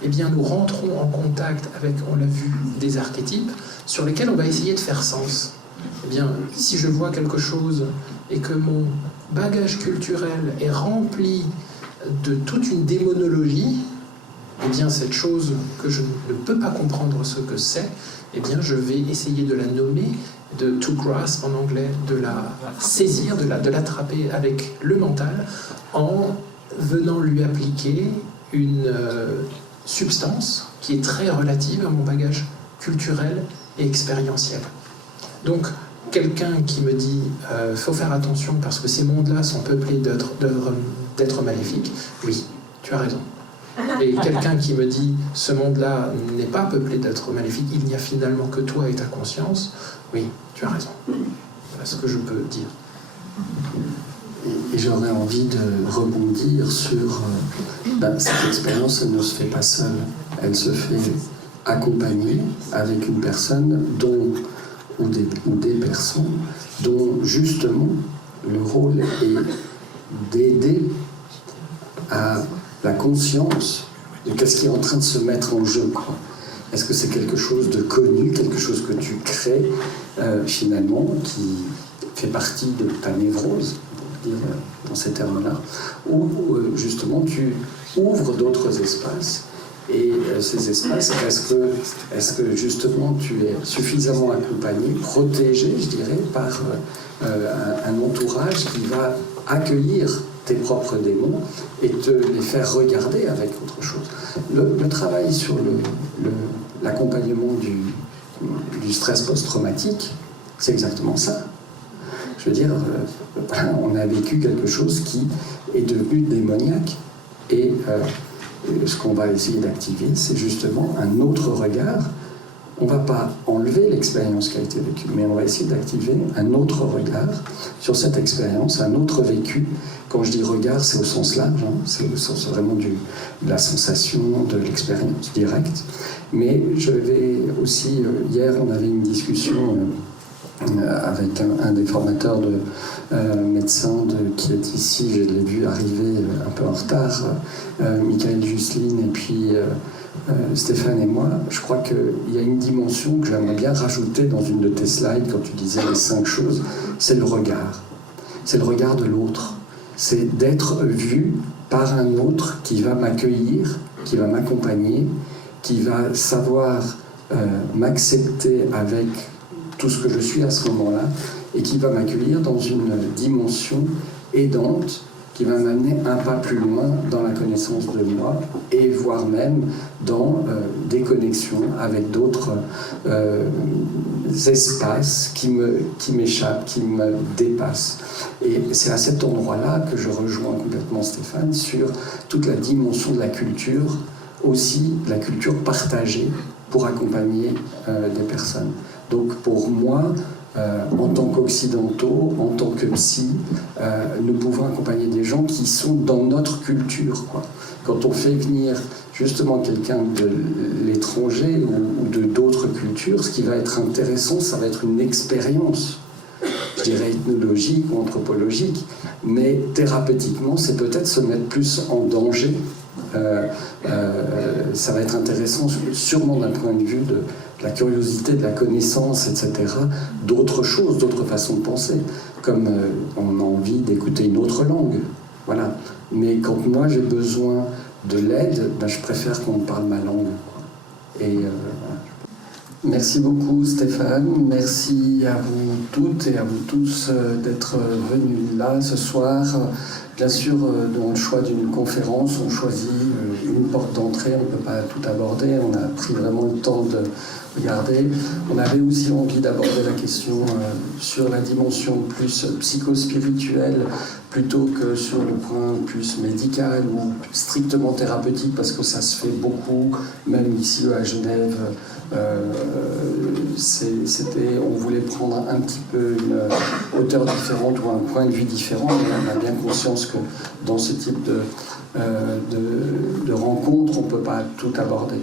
nous rentrons en contact avec, on l'a vu, des archétypes sur lesquels on va essayer de faire sens. Si je vois quelque chose et que mon bagage culturel est rempli de toute une démonologie, cette chose que je ne peux pas comprendre ce que c'est, je vais essayer de la nommer de to grasp en anglais, de la saisir, de l'attraper avec le mental, en venant lui appliquer une substance qui est très relative à mon bagage culturel et expérientiel. Donc, quelqu'un qui me dit faut faire attention parce que ces mondes-là sont peuplés d'êtres maléfiques, oui, tu as raison. Et quelqu'un qui me dit ce monde-là n'est pas peuplé d'êtres maléfiques, il n'y a finalement que toi et ta conscience, oui, tu as raison. Voilà ce que je peux dire. Et j'aurais envie de rebondir sur cette expérience, elle ne se fait pas seule, elle se fait accompagner avec une personne ou des personnes dont justement le rôle est d'aider à la conscience de qu'est-ce qui est en train de se mettre en jeu, quoi. Est-ce que c'est quelque chose de connu, quelque chose que tu crées finalement, qui fait partie de ta névrose, pour dire dans ces termes-là, ou justement tu ouvres d'autres espaces, et ces espaces, est-ce que justement tu es suffisamment accompagné, protégé, je dirais, par un entourage qui va accueillir tes propres démons et te les faire regarder avec autre chose. Le travail sur l'accompagnement du stress post-traumatique, c'est exactement ça. Je veux dire, on a vécu quelque chose qui est devenu démoniaque et ce qu'on va essayer d'activer, c'est justement un autre regard. On ne va pas enlever l'expérience qui a été vécue, mais on va essayer d'activer un autre regard sur cette expérience, un autre vécu. Quand je dis regard, c'est au sens large, hein, c'est au sens vraiment de la sensation, de l'expérience directe. Mais je vais aussi, hier on avait une discussion avec un des formateurs de médecins qui est ici, je l'ai vu arriver un peu en retard, Michael Jusseline et puis Stéphane et moi. Je crois qu'il y a une dimension que j'aimerais bien rajouter dans une de tes slides quand tu disais les 5 choses, c'est le regard. C'est le regard de l'autre. C'est d'être vu par un autre qui va m'accueillir, qui va m'accompagner, qui va savoir m'accepter avec tout ce que je suis à ce moment-là, et qui va m'accueillir dans une dimension aidante, qui va m'amener un pas plus loin dans la connaissance de moi, et voire même dans des connexions avec d'autres espaces qui m'échappent, qui me dépassent. Et c'est à cet endroit-là que je rejoins complètement Stéphane sur toute la dimension de la culture, aussi la culture partagée pour accompagner des personnes. Donc pour moi, en tant qu'occidentaux, en tant que psy, nous pouvons accompagner des gens qui sont dans notre culture, quoi. Quand on fait venir justement quelqu'un de l'étranger ou de d'autres cultures, ce qui va être intéressant, ça va être une expérience, je dirais ethnologique ou anthropologique, mais thérapeutiquement, c'est peut-être se mettre plus en danger. Ça va être intéressant, sûrement d'un point de vue de la curiosité, de la connaissance, etc., d'autres choses, d'autres façons de penser, comme on a envie d'écouter une autre langue, voilà. Mais quand moi j'ai besoin de l'aide, je préfère qu'on parle ma langue, quoi. Et voilà. Merci beaucoup Stéphane, merci à vous toutes et à vous tous d'être venus là ce soir. Bien sûr, dans le choix d'une conférence, on choisit une porte d'entrée, on ne peut pas tout aborder, on a pris vraiment le temps de regarder. On avait aussi envie d'aborder la question sur la dimension plus psychospirituelle plutôt que sur le point plus médical ou strictement thérapeutique, parce que ça se fait beaucoup, même ici à Genève. On voulait prendre un petit peu une hauteur différente ou un point de vue différent, mais on a bien conscience que dans ce type de rencontre, on ne peut pas tout aborder.